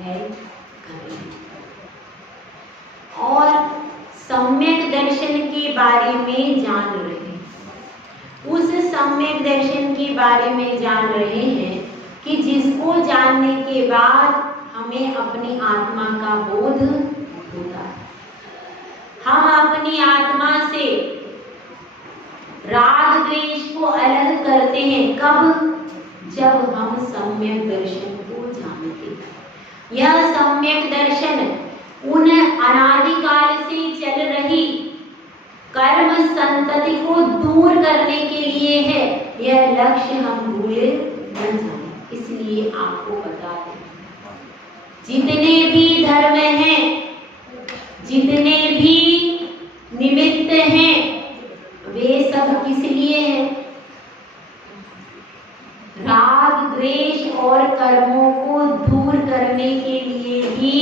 Help करें। और सम्यक दर्शन के बारे में जान रहे हैं, उस सम्यक दर्शन के बारे में जान रहे हैं कि जिसको जानने के बाद हमें अपनी आत्मा का बोध होता है। हम अपनी आत्मा से राग द्वेष को अलग करते हैं कब? जब हम सम्यक दर्शन को जानते हैं। यह सम्यक दर्शन उन अनादिकाल से चल रही कर्म संतति को दूर करने के लिए है। यह लक्ष्य हम भूले न जाए, इसलिए आपको बता दें, जितने भी धर्म हैं, जितने भी निमित्त हैं, वे सब किस लिए हैं? राग द्वेष और कर्मों को दूर करने के लिए ही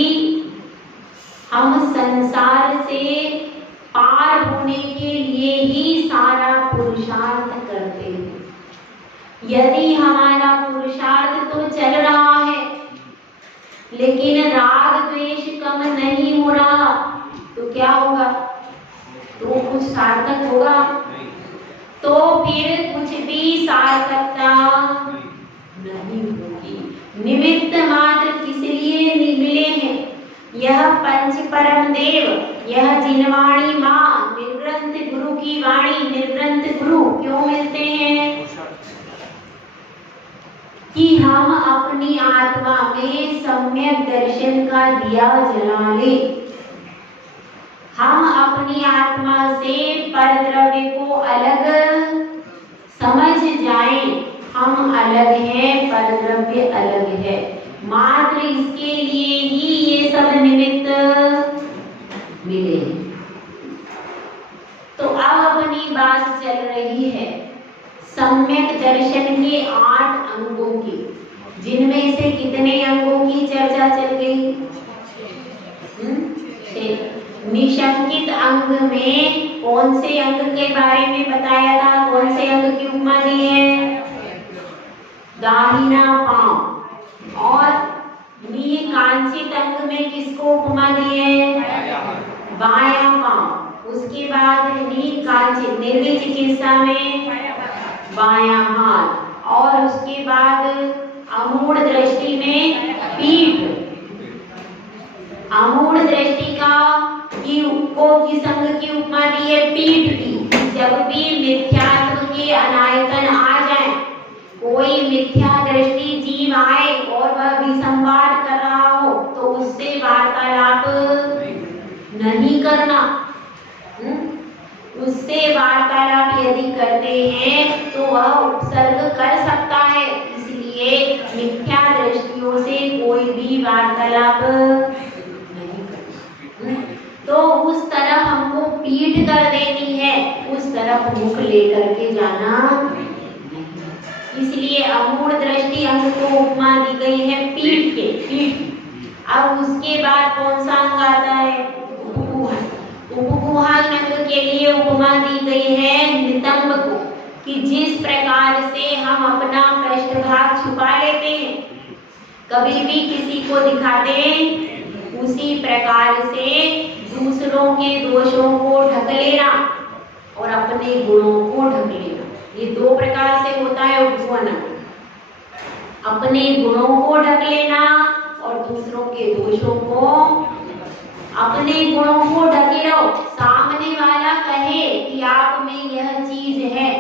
हम संसार से पार होने के लिए ही सारा पुरुषार्थ करते हैं। यदि हमारा पुरुषार्थ तो चल रहा है लेकिन राग द्वेष कम नहीं हो रहा तो क्या होगा? तो कुछ सार्थक होगा? तो फिर कुछ भी सार्थकता नहीं होगी। निमित्त मात्र किस लिए मिले हैं? यह पंच परम देव, यह जिनवाणी माँ, निर्ग्रंथ गुरु की वाणी, निर्ग्रंथ गुरु क्यों मिलते हैं? कि हम अपनी आत्मा में सम्यक दर्शन का दिया जला ले। हम अपनी आत्मा से परद्रव्य को अलग समझ जाएं। हम अलग हैं, परद्रव्य अलग है। मात्र इसके लिए ही ये सब निमित्त मिले हैं। तो अब अपनी बात चल रही है सम्यक दर्शन के 8 अंगों की, जिनमें से कितने अंगों की चर्चा चल गई? निशंकित अंग में कौन से अंग के बारे में बताया था? कौन से अंग की उपमा दी है? दाहिना पांव। और कांचित अंग में किसको उपमा दी है? बायां पांव। उसके बाद कांचित निर्विक चिकित्सा में बायां हाथ। और उसके बाद अमूढ़ दृष्टि में पीठ। अमूढ़ दृष्टि को किस अंग की उपमा दी है? पीठ की। जब भी मिथ्यात्व के अनायतन आ जाए, कोई मिथ्या दृष्टि जीव आए और वह विसंवाद कर रहा हो तो उससे वार्तालाप नहीं करना। उससे वार्तालाप यदि करते हैं तो वह उपसर्ग कर सकता है, इसलिए मिथ्या दृष्टियों से कोई भी वार्तालाप नहीं करना। तो उस तरफ हमको पीठ कर देनी है, उस तरफ मुख लेकर के जाना। इसलिए अमूढ़ दृष्टि अंग को उपमा दी गई है पीठ के। पीठ। अब उसके बाद कौन सा अंग आता है? उपगुहा। उपगुहा अंग के लिए उपमा दी गई है नितंब को, कि जिस प्रकार से हम अपना पृष्ठभाग छुपा लेते हैं, कभी भी किसी को दिखाते हैं, उसी प्रकार से दूसरों के दोषों को ढक लेना और अपने गुणों को ढक लेना। ये 2 प्रकार से होता है उपगुहन। अपने गुणों को ढक लेना और दूसरों के दोषों को। अपने गुणों को ढके रहो, सामने वाला कहे कि आप में यह चीज है,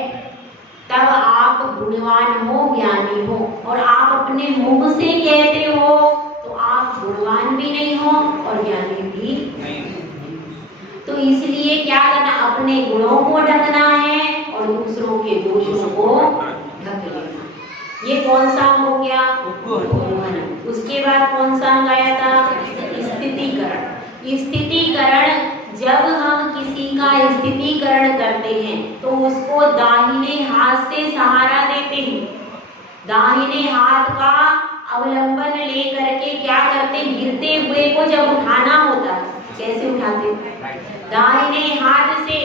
तब आप गुणवान हो, ज्ञानी हो। और आप अपने मुख से कहते हो तो आप गुणवान भी नहीं हो और ज्ञानी भी नहीं। तो इसलिए क्या करना? अपने गुणों को ढकना है और दूसरों के दोषों को ढक लेना। ये कौन सा हो गया? उपगुहन। उसके बाद कौन सा अंग आया था? स्थितीकरण। स्थितीकरण, जब हम किसी का स्थितीकरण करते हैं तो उसको दाहिने हाथ से सहारा देते हैं। दाहिने हाथ का अवलंबन लेकर के क्या करते? गिरते हुए को जब उठाना होता है, कैसे उठाते? दाहिने हाथ से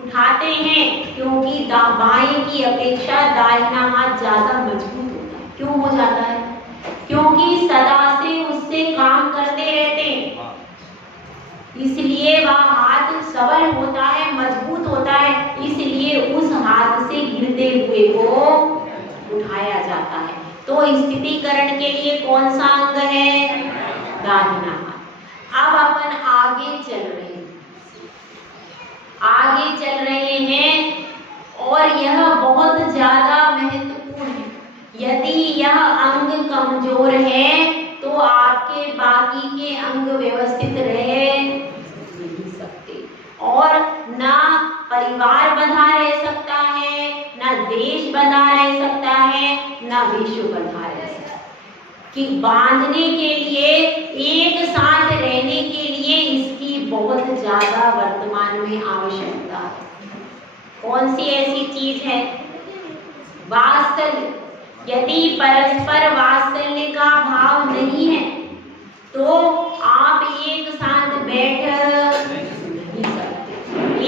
उठाते हैं, क्योंकि बाएं की अपेक्षा दाहिना हाथ ज्यादा मजबूत होता है। क्यों हो जाता है? क्योंकि सदा से उससे काम इसलिए वह हाथ सबल होता है, मजबूत होता है, इसलिए उस हाथ से गिरते हुए को उठाया जाता है। तो स्थितिकरण के लिए कौन सा अंग है? दाहिना हाथ। अब अपन आगे चल रहे हैं और यह बहुत ज्यादा महत्वपूर्ण है। यदि यह अंग कमजोर है तो आपके बाकी के अंग व्यवस्थित रह नहीं सकते, और ना परिवार बंधा रह सकता है, ना देश बंधा रह सकता है, ना विश्व बंधा रह सकता है। कि बांधने के लिए, एक साथ रहने के लिए इसकी बहुत ज्यादा वर्तमान में आवश्यकता है। कौन सी ऐसी चीज है? वात्सल्य। यदि परस्पर वात्सल्य का भाव नहीं है तो आप एक साथ बैठ नहीं सकते,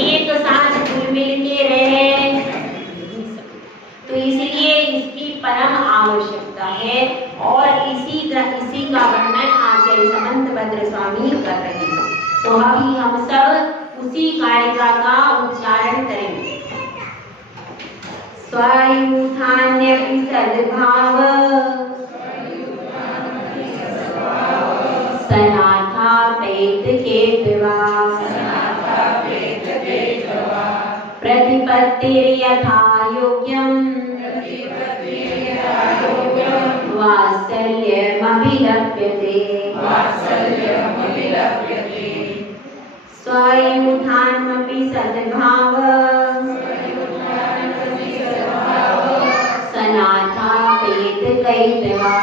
एक साथ घुल मिल के रह नहीं सकते। तो इसलिए इसकी परम आवश्यकता है, और इसी का वर्णन आचार्य समंतभद्र स्वामी कर रहे हैं। तो अभी हम सब उसी कारिका का उच्चारण करेंगे। स्वायुत्थान्यपि सद्भाव सनाथापेत केतवा प्रतिपत्तिर्यथा योग्यम् वात्सल्यमभिलप्यते। स्वायुत्थानमपि सद्भाव सनाथापेत कैतवा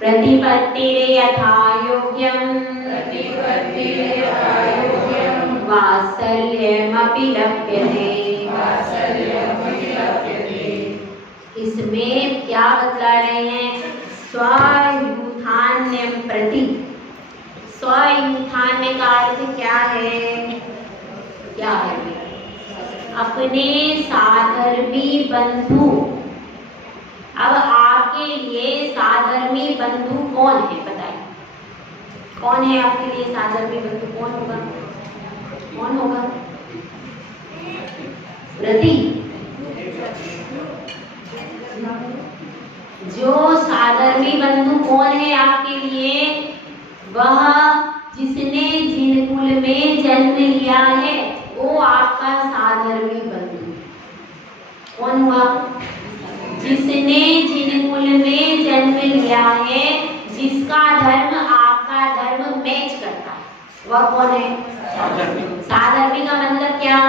प्रतिपत्तिर्यथा योग्यम् वात्सल्यमपि लप्यते। इसमें क्या बतला रहे हैं? स्वायुत्थान्यम प्रति। स्वायुत्थान्य का अर्थ क्या है? क्या है? अपने साधर्मी बंधु। अब आपके लिए साधर्मी बंधु कौन है? बताइए, कौन है आपके लिए साधर्मी बंधु? कौन होगा? कौन होगा? प्रति। जो साधर्मी बंधु कौन है आपके लिए? वह जिसने जिन कुल में जन्म लिया है वो आपका साधर्मी बंधु। कौन हुआ? जिसने जिन कुल में जन्म लिया है, जिसका धर्म आपका धर्म मैच करता है, वह कौन है? साधर्मी का मतलब क्या?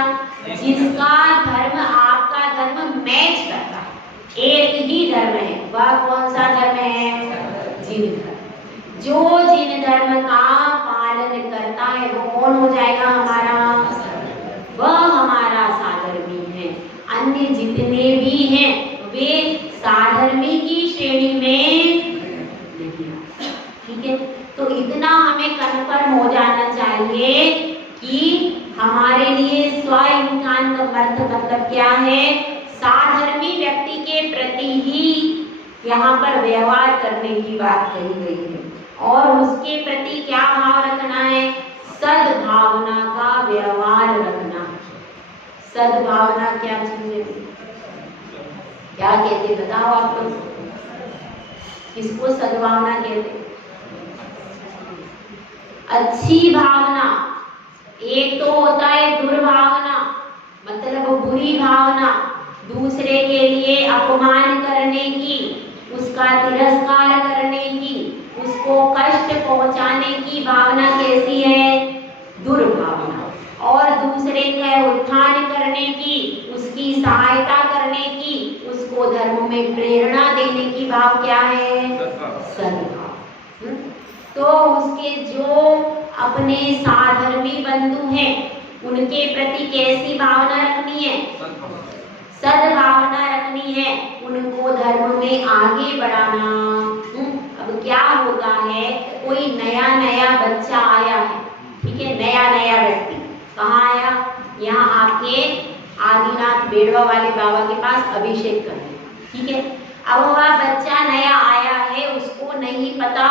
जिसका धर्म आपका धर्म मैच करता है, एक ही धर्म है। वह कौन सा धर्म है? जिन धर्म। जो जिन धर्म का पालन करता है वो कौन हो जाएगा? हमारा, वह हमारा साधर्मी है। अन्य जितने भी हैं वे साधर्मी की श्रेणी में नहीं आते। ठीक है, तो इतना हमें कन्फर्म हो जाना चाहिए कि हमारे लिए स्वायुत्थान का मतलब क्या है? साधर्मी व्यक्ति के प्रति ही यहाँ पर व्यवहार करने की बात कही गई है, और उसके प्रति क्या भाव रखना है? सद्भावना का व्यवहार रखना। सद्भावना क्या चीज है? क्या कहते? बताओ आप लोग, किसको सद्भावना कहते? अच्छी भावना। एक तो होता है दुर्भावना, मतलब बुरी भावना, दूसरे के लिए अपमान करने की, उसका तिरस्कार करने की, उसको कष्ट पहुंचाने की भावना कैसी है? दुर्भावना। और दूसरे का उत्थान करने की, उसकी सहायता करने की, उसको धर्म में प्रेरणा देने की भाव क्या है? सद्भाव। तो उसके जो अपने साधर्मी बंधु हैं उनके प्रति कैसी भावना रखनी है? सद्भावना रखनी है, उनको धर्म में आगे बढ़ाना। अब क्या होता है, कोई नया बच्चा आया है, ठीक है, नया व्यक्ति कहाँ आया? यहाँ आपके आदिनाथ बेड़वा वाले बाबा के पास अभिषेक करने, ठीक है। अब वह बच्चा नया आया है, उसको नहीं पता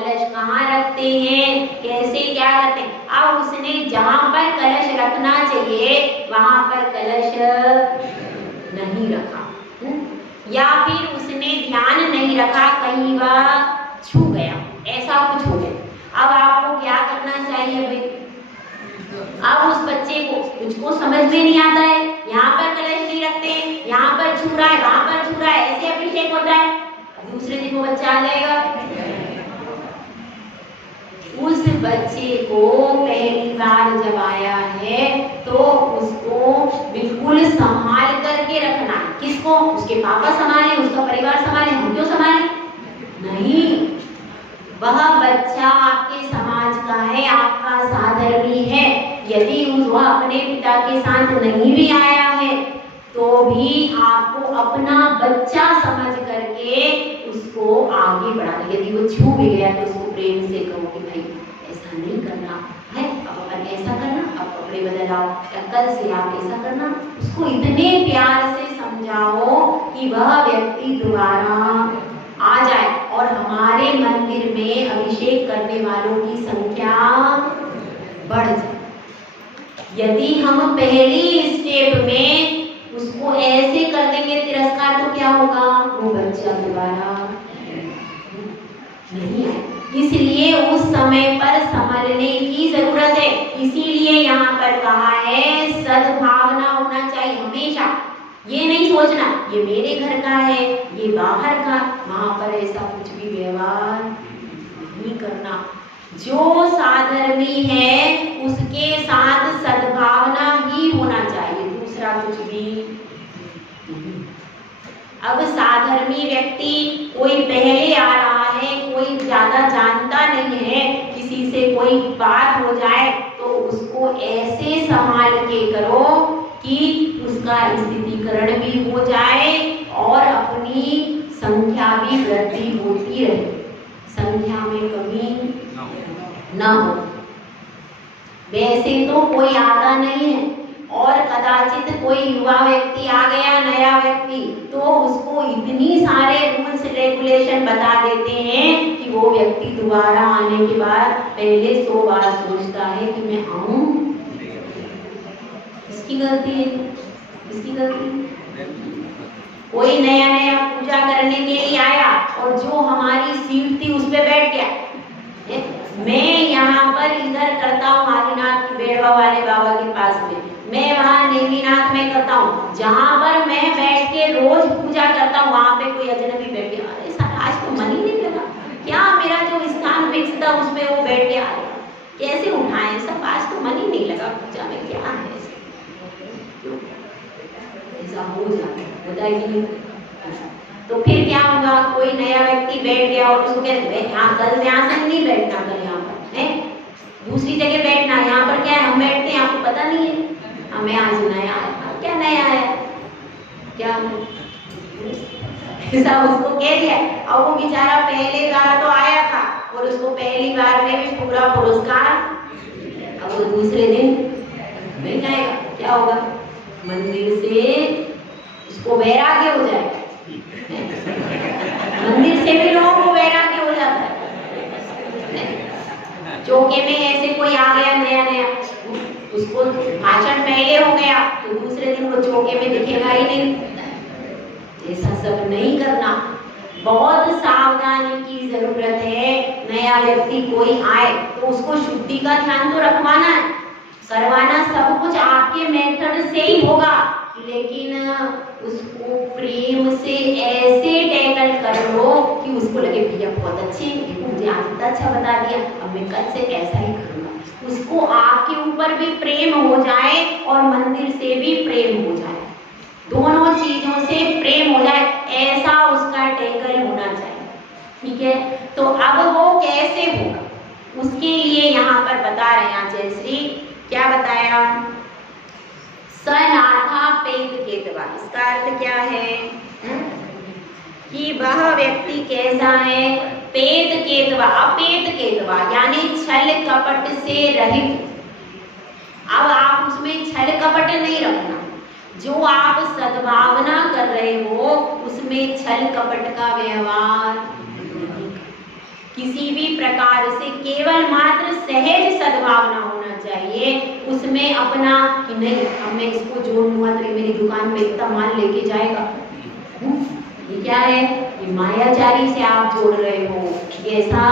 कलश कहाँ रखते हैं, कैसे क्या करते हैं। अब उसने जहाँ पर कलश रखना चाहिए वहां पर कलश नहीं रखा, या फिर उसने ध्यान नहीं रखा, कहीं वह छू गया, ऐसा कुछ हो गया। अब आपको क्या करना चाहिए भाई? अब उस बच्चे को कुछ को समझ में नहीं आता है, यहाँ पर कलश नहीं रखते, यहाँ पर छू रहा है, वहां पर छू रहा है, ऐसे अभिषेक होता है। दूसरे दिन वो बच्चा आ जाएगा। उस बच्चे को पहली बार जब आया है तो उसको बिल्कुल संभाल करके रखना। किसको? उसके पापा संभाले, उसका परिवार संभाले, हम क्यों संभाले? नहीं, वह बच्चा आपके समाज का है, आपका साधर्मी है। यदि वह अपने पिता के साथ नहीं भी आया है तो भी आपको अपना बच्चा समझ करके उसको आगे बढ़ाना। यदि वो छू भी गया तो उसको प्रेम से कहो कि भाई ऐसा नहीं करना है, अब अपन ऐसा करना, अब कपड़े बदलाओ, कल से आप ऐसा करना। उसको इतने प्यार से समझाओ कि वह व्यक्ति दोबारा आ जाए और हमारे मंदिर में अभिषेक करने वालों की संख्या बढ़ जाए। यदि हम पहली स्टेप में उसको ऐसे कर देंगे तिरस्कार तो क्या होगा? वो बच्चा दोबारा नहीं आए। इसलिए उस समय पर संभलने की जरूरत है। इसीलिए यहाँ पर कहा है सद्भावना होना चाहिए हमेशा। ये नहीं सोचना ये मेरे घर का है, ये बाहर का, वहां पर ऐसा कुछ भी व्यवहार नहीं करना। जो साधर्मी है उसके साथ सद्भावना ही होना चाहिए, दूसरा कुछ भी नहीं। अब साधर्मी व्यक्ति कोई पहले आ रहा है, कोई ज्यादा जानता नहीं है, किसी से कोई बात हो जाए तो उसको ऐसे संभाल के करो कि उसका स्थितीकरण भी हो जाए और अपनी संख्या भी वृद्धि होती रहे, संख्या में कमी न हो। वैसे तो कोई आता नहीं है और कदाचित कोई युवा व्यक्ति आ गया, नया व्यक्ति, तो उसको इतनी सारे रूल्स रेगुलेशन बता देते हैं कि वो व्यक्ति दोबारा आने के बाद पहले 100 बार सोचता है कि मैं आऊं। इसकी गलती है, इसकी गलती। कोई नया नया पूजा करने के लिए आया और जो हमारी सीट थी उस पे बैठ गया। मैं यहाँ पर इधर करता हूँ आदिनाथ की बेड़वा वाले बाबा के पास में, मैं वहाँ नेमीनाथ में करता हूँ, जहाँ पर मैं बैठ के रोज पूजा करता हूँ वहाँ पे कोई अजनबी बैठ गया। अरे सर आज तो मन ही नहीं लगा, क्या मेरा जो स्थान फिक्स था उसमें वो बैठ गया, कैसे उठाए सब, आज तो मन ही नहीं लगा पूजा में, क्या है ऐसा हो जाता है। तो फिर क्या होगा? कोई नया व्यक्ति बैठ गया और उसको कहते यहाँ कल यहाँ से नहीं बैठना, कल यहाँ पर है दूसरी जगह बैठना, यहाँ पर क्या है हम बैठते हैं, आपको पता नहीं है, हमें आज नया आया। क्या नया आया? क्या ऐसा उसको कह दिया और वो बेचारा पहले बार तो आया था और उसको पहली बार में भी पूरा पुरस्कार, अब वो दूसरे दिन नहीं जाएगा, क्या होगा? मंदिर से उसको वैराग्य हो जाएगा, मंदिर से भी लोगों को वैराग्य हो जाता है। चौके में ऐसे कोई आ गया नया नया, उसको भाषण पहले हो गया तो दूसरे दिन वो चौके में दिखेगा ही नहीं। ऐसा सब नहीं करना, बहुत सावधानी की जरूरत है। नया व्यक्ति कोई आए तो उसको शुद्धि का ध्यान तो रखवाना है, करवाना सब कुछ आपके मेथड से ही होगा, लेकिन उसको प्रेम से ऐसे टैकल कर लो कि उसको लगे भैया बहुत अच्छे, मुझे आज अच्छा बता दिया, अब मैं कल से ऐसा ही करूँगा। उसको आपके ऊपर भी प्रेम हो जाए और मंदिर से भी प्रेम हो जाए, दोनों चीजों से प्रेम हो जाए, ऐसा उसका टैकल होना चाहिए। ठीक है, तो अब वो कैसे होगा उसके लिए यहाँ पर बता रहे हैं आचार्य श्री, क्या बताया? सनाथा पेत केतवा, इसका अर्थ क्या है? कि वह व्यक्ति कैसा है? पेत केतवा, अपेत केतवा, यानी छल कपट से रहित। अब आप उसमें छल कपट नहीं रखना, जो आप सद्भावना कर रहे हो उसमें छल कपट का व्यवहार। किसी भी प्रकार से केवल मात्र सहज सद्भावना होना चाहिए, उसमें अपना कि नहीं अब मैं इसको जोड़ लूंगा तो ये मेरी दुकान में इतना माल लेके जाएगा, ये क्या है, ये मायाचारी से आप जोड़ रहे हो। ऐसा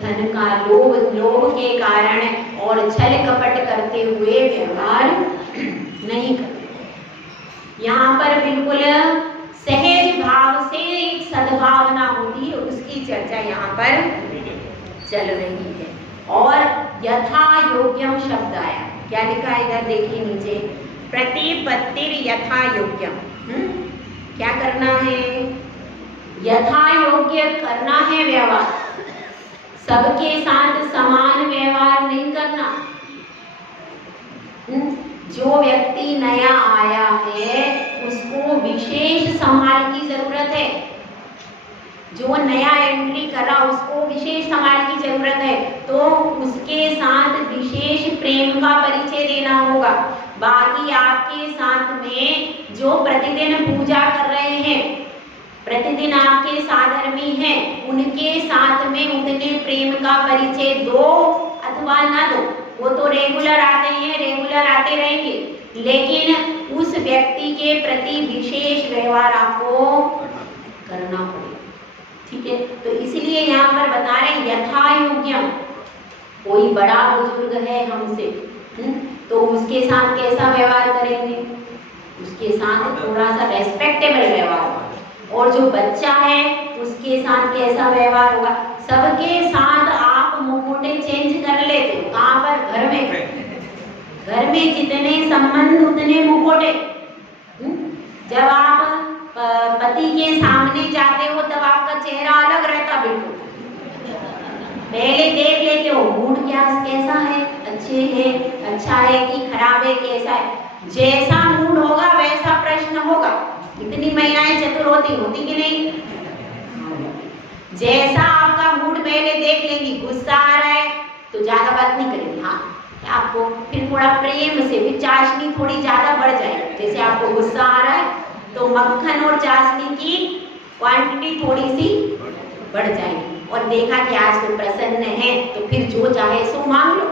धन का लोभ के कारण और छल कपट करते हुए व्यवहार नहीं करते। यहाँ पर बिल्कुल सहज भाव से एक सद्भावना होती है, उसकी चर्चा यहाँ पर चल रही है। और यथा योग्यम शब्द आया, क्या लिखा है इधर देखिए नीचे, प्रतिपत्तिर यथा योग्यम। क्या करना है, यथा योग्य करना है व्यवहार, सबके साथ समान व्यवहार नहीं करना। जो व्यक्ति नया आया है उसको विशेष संभाल की जरूरत है, जो नया एंट्री करा उसको विशेष संभाल की जरूरत है, तो उसके साथ विशेष प्रेम का परिचय देना होगा। बाकी आपके साथ में जो प्रतिदिन पूजा कर रहे हैं, प्रतिदिन आपके साधर्मी हैं, उनके साथ में उतने प्रेम का परिचय दो अथवा ना दो, वो तो रेगुलर आते हैं, रेगुलर आते रहेंगे, लेकिन उस व्यक्ति के प्रति विशेष व्यवहार आपको करना पड़ेगा। ठीक है, तो इसलिए यहाँ पर बता रहे हैं यथा योग्यम। कोई बड़ा बुजुर्ग है हमसे, तो उसके साथ कैसा व्यवहार करेंगे, उसके साथ थोड़ा सा रेस्पेक्टेबल व्यवहार। और जो बच्चा है उसके साथ कैसा व्यवहार होगा। सबके साथ आप मुखौटे चेंज कर लेते हो, कहाँ पर, घर में। घर में जितने संबंध उतने मुखौटे। जब आप पति के सामने जाते हो तब आपका चेहरा अलग रहता, बिल्कुल पहले देख लेते हो मूड क्या कैसा है, अच्छे है, अच्छा है कि खराब है, कैसा है। जैसा मूड होगा वैसा प्रश्न होगा। इतनी महिलाएं चतुर होती कि नहीं। जैसा आपका मूड पहले देख लेंगी, गुस्सा आ रहा है तो ज्यादा बात नहीं करेंगी, हाँ आपको फिर थोड़ा प्रेम से फिर चाशनी थोड़ी ज्यादा बढ़ जाएगी। जैसे आपको गुस्सा आ रहा है तो मक्खन और चाशनी की क्वांटिटी थोड़ी सी बढ़ जाएगी। और देखा कि आज तो प्रसन्न है तो फिर जो चाहे सो मांग लो।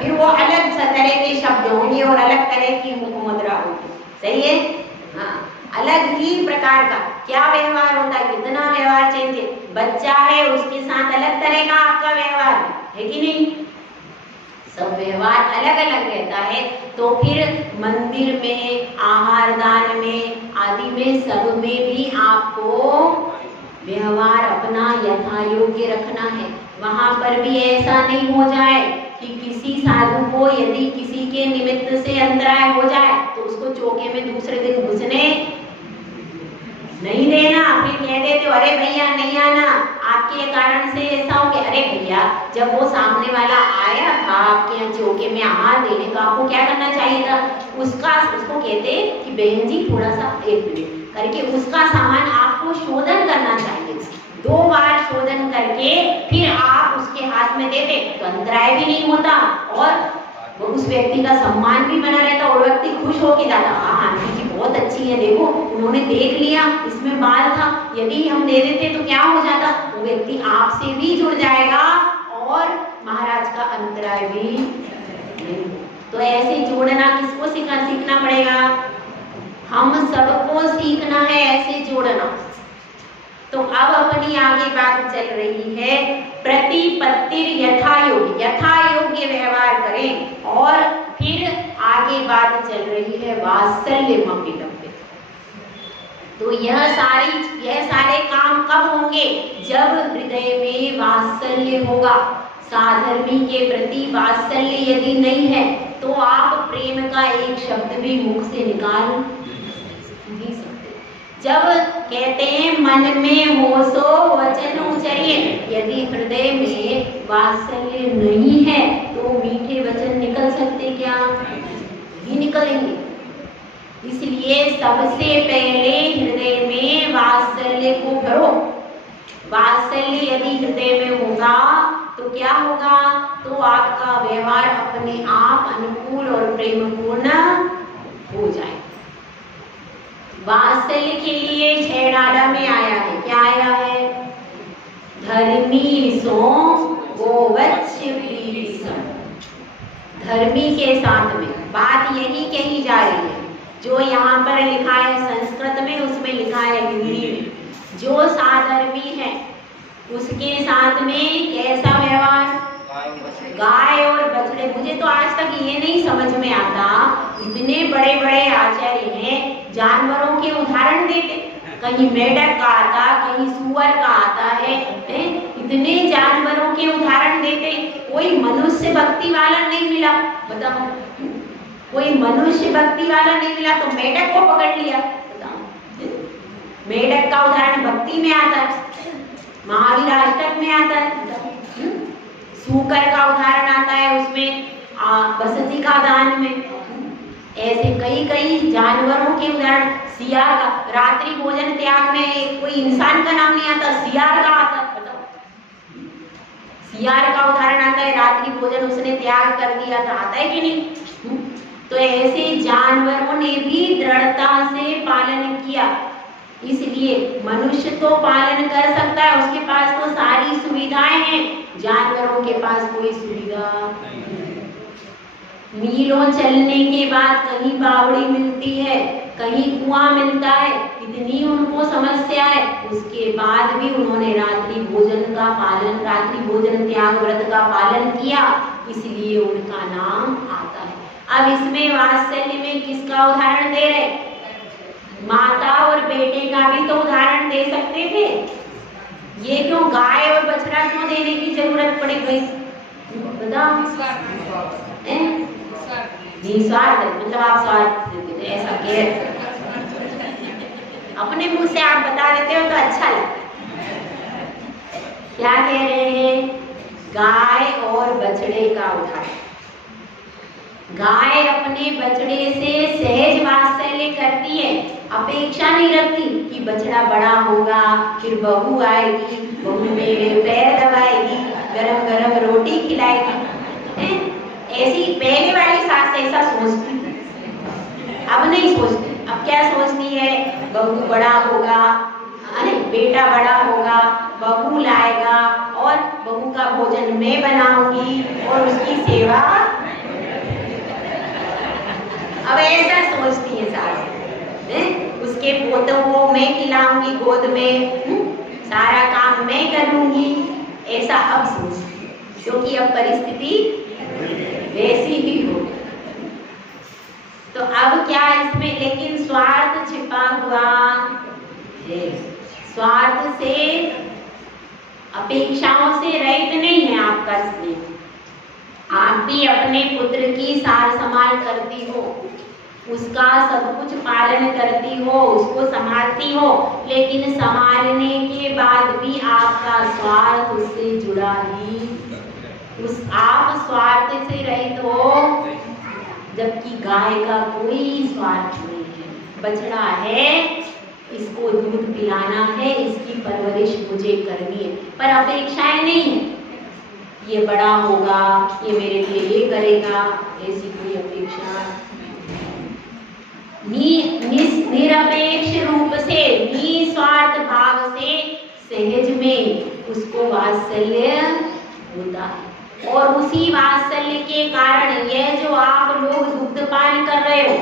फिर वो अलग तरह के शब्द होंगे और अलग तरह की मुद्रा होगी। सही है, हाँ अलग ही प्रकार का क्या व्यवहार होता है, कितना व्यवहार चेंज है। बच्चा है उसके साथ अलग तरह का आपका व्यवहार है कि नहीं, सब व्यवहार अलग अलग रहता है। तो फिर मंदिर में, आहार दान में आदि में सब में भी आपको व्यवहार अपना यथा योग्य रखना है। वहां पर भी ऐसा नहीं हो जाए कि किसी साधु को यदि किसी के निमित्त से अंतराय हो जाए तो उसको चौके में दूसरे दिन घुसने नहीं देना। फिर कह देते हो अरे भैया नहीं आना, आपके कारण से ऐसा हो गया। अरे भैया जब वो सामने वाला आया था आपके यहाँ चौके में आहार देने तो आपको क्या करना चाहिए था, उसको कहते कि बहन जी थोड़ा सा 1 मिनट करके उसका सामान आपको शोधन करना चाहिए। 2 बार शोधन करके फिर आप उसके हाथ में देते तो अंतराय भी नहीं होता और वो उस व्यक्ति का सम्मान भी बना रहता और व्यक्ति खुश होके जाता, हाँ आंटी जी बहुत अच्छी है, देखो उन्होंने देख लिया इसमें बाल था, यदि हम दे देते तो क्या हो जाता, वो व्यक्ति आपसे भी जुड़ जाएगा और महाराज का अंतराय भी नहीं। तो ऐसे जोड़ना किसको सीखना पड़ेगा, हम सबको सीखना है ऐसे जोड़ना। तो अब अपनी आगे बात चल रही है प्रतिपत्तिर यथा योग्य व्यवहार करें। और फिर आगे बात चल रही है वात्सल्यमपि लभ्यते। तो यह सारे काम कब होंगे, जब हृदय में वात्सल्य होगा। साधर्मी के प्रति वात्सल्य यदि नहीं है तो आप प्रेम का एक शब्द भी मुख से निकाल नहीं सकते। जब कहते हैं मन में हो सो वचन उचरिए, यदि हृदय में वात्सल्य नहीं है तो मीठे वचन निकल सकते क्या, नहीं निकलेंगे। इसलिए सबसे पहले हृदय में वात्सल्य को भरो। वात्सल्य यदि हृदय में होगा तो क्या होगा, तो आपका व्यवहार अपने आप अनुकूल और प्रेमपूर्ण हो जाए। वात्सल्य के लिए 6 डाला में आया है, क्या आया है, धर्मी सो गोवत्स प्रीतिसम। धर्मी के साथ में बात यही कही जा रही है। जो यहाँ पर लिखा है संस्कृत में, उसमें लिखा है हिंदी में। जो साधर्मी है उसके साथ में कैसा व्यवहार? गाय और बछड़े। मुझे तो आज तक ये नहीं समझ में आता, इतने बड़े बड़े आचार्य हैं, जानवरों के उदाहरण देते, कहीं मेढक का आता, कहीं सुअर का आता है, इतने जानवरों के उदाहरण देते, कोई मनुष्य भक्ति वाला नहीं मिला। बताओ, कोई मनुष्य भक्ति वाला नहीं मिला तो मेढक को पकड़ लिया। बताओ, मेढक का उदाहरण भक्ति में आता है, महावीर अष्टक में आता है। सूकर का उदाहरण आता है उसमें, बसंती का दान में। ऐसे कई कई जानवरों के उदाहरण। सियार का रात्रि भोजन त्याग में कोई इंसान का नाम नहीं आता, सियार का आता है। बताओ, सियार का उदाहरण आता है, रात्रि भोजन उसने त्याग कर दिया था, आता है कि नहीं? तो ऐसे जानवरों ने भी दृढ़ता से पालन किया। इसलिए मनुष्य तो पालन कर सकता है, उसके पास तो सारी सुविधाएं हैं, जानवरों के पास कोई सुविधा नहीं। मीलों चलने के बाद कहीं बावड़ी मिलती है, कहीं कुआं मिलता है, इतनी उनको समस्या है, उसके बाद भी उन्होंने रात्रि भोजन का पालन, रात्रि भोजन त्याग व्रत का पालन किया, इसलिए उनका नाम आता है। अब इसमें वात्सल्य में किसका उदाहरण दे रहे? माता और बेटे का भी तो उदाहरण दे सकते थे। ये क्यों गाय और बछड़ा क्यों देने की जरूरत पड़ गई? बताओ। निस्वार्थ, मतलब आप स्वार्थ ऐसा कह, अपने मुंह से आप बता देते हो तो अच्छा लगता। क्या कह रहे हैं? गाय और बछड़े का उदाहरण। गाय अपने बछड़े से सहज वात्सल्य करती है, अपेक्षा नहीं रखती कि बछड़ा बड़ा होगा, फिर बहू आएगी, बहू मेरे पैर दबाएगी, गरम गरम रोटी खिलाएगी। ऐसी पहले वाली सास ऐसा सोचती, अब नहीं सोचती। अब क्या सोचती है? बहू बड़ा होगा, अरे बेटा बड़ा होगा, बहू लाएगा और बहू का भोजन मैं बनाऊंगी और उसकी सेवा। अब ऐसा सोचती है सास, उसके पोतों को मैं खिलाऊंगी गोद में, सारा काम मैं करूंगी, ऐसा अब सोचती है, क्योंकि अब परिस्थिति वैसी ही हो। तो अब क्या इसमें लेकिन स्वार्थ छिपा हुआ है। स्वार्थ से, अपेक्षाओं से रहित नहीं है आपका स्नेह। आप भी अपने पुत्र की सार संभाल करती हो, उसका सब कुछ पालन करती हो, उसको संभालती हो, लेकिन संभालने के बाद भी आपका स्वार्थ उससे जुड़ा ही, आप स्वार्थ से रहित हो, जबकि गाय का कोई स्वार्थ नहीं है। बछड़ा है, इसको दूध पिलाना है, इसकी परवरिश मुझे करनी है, पर अपेक्षाएं नहीं है, ये बड़ा होगा, ये मेरे लिए ये करेगा, ऐसी कोई अपेक्षा। निरपेक्ष रूप से, निस्वार्थ भाव से सहज में उसको वात्सल्य होता है। और उसी वात्सल्य के कारण यह जो आप लोग दुग्धपान कर रहे हो,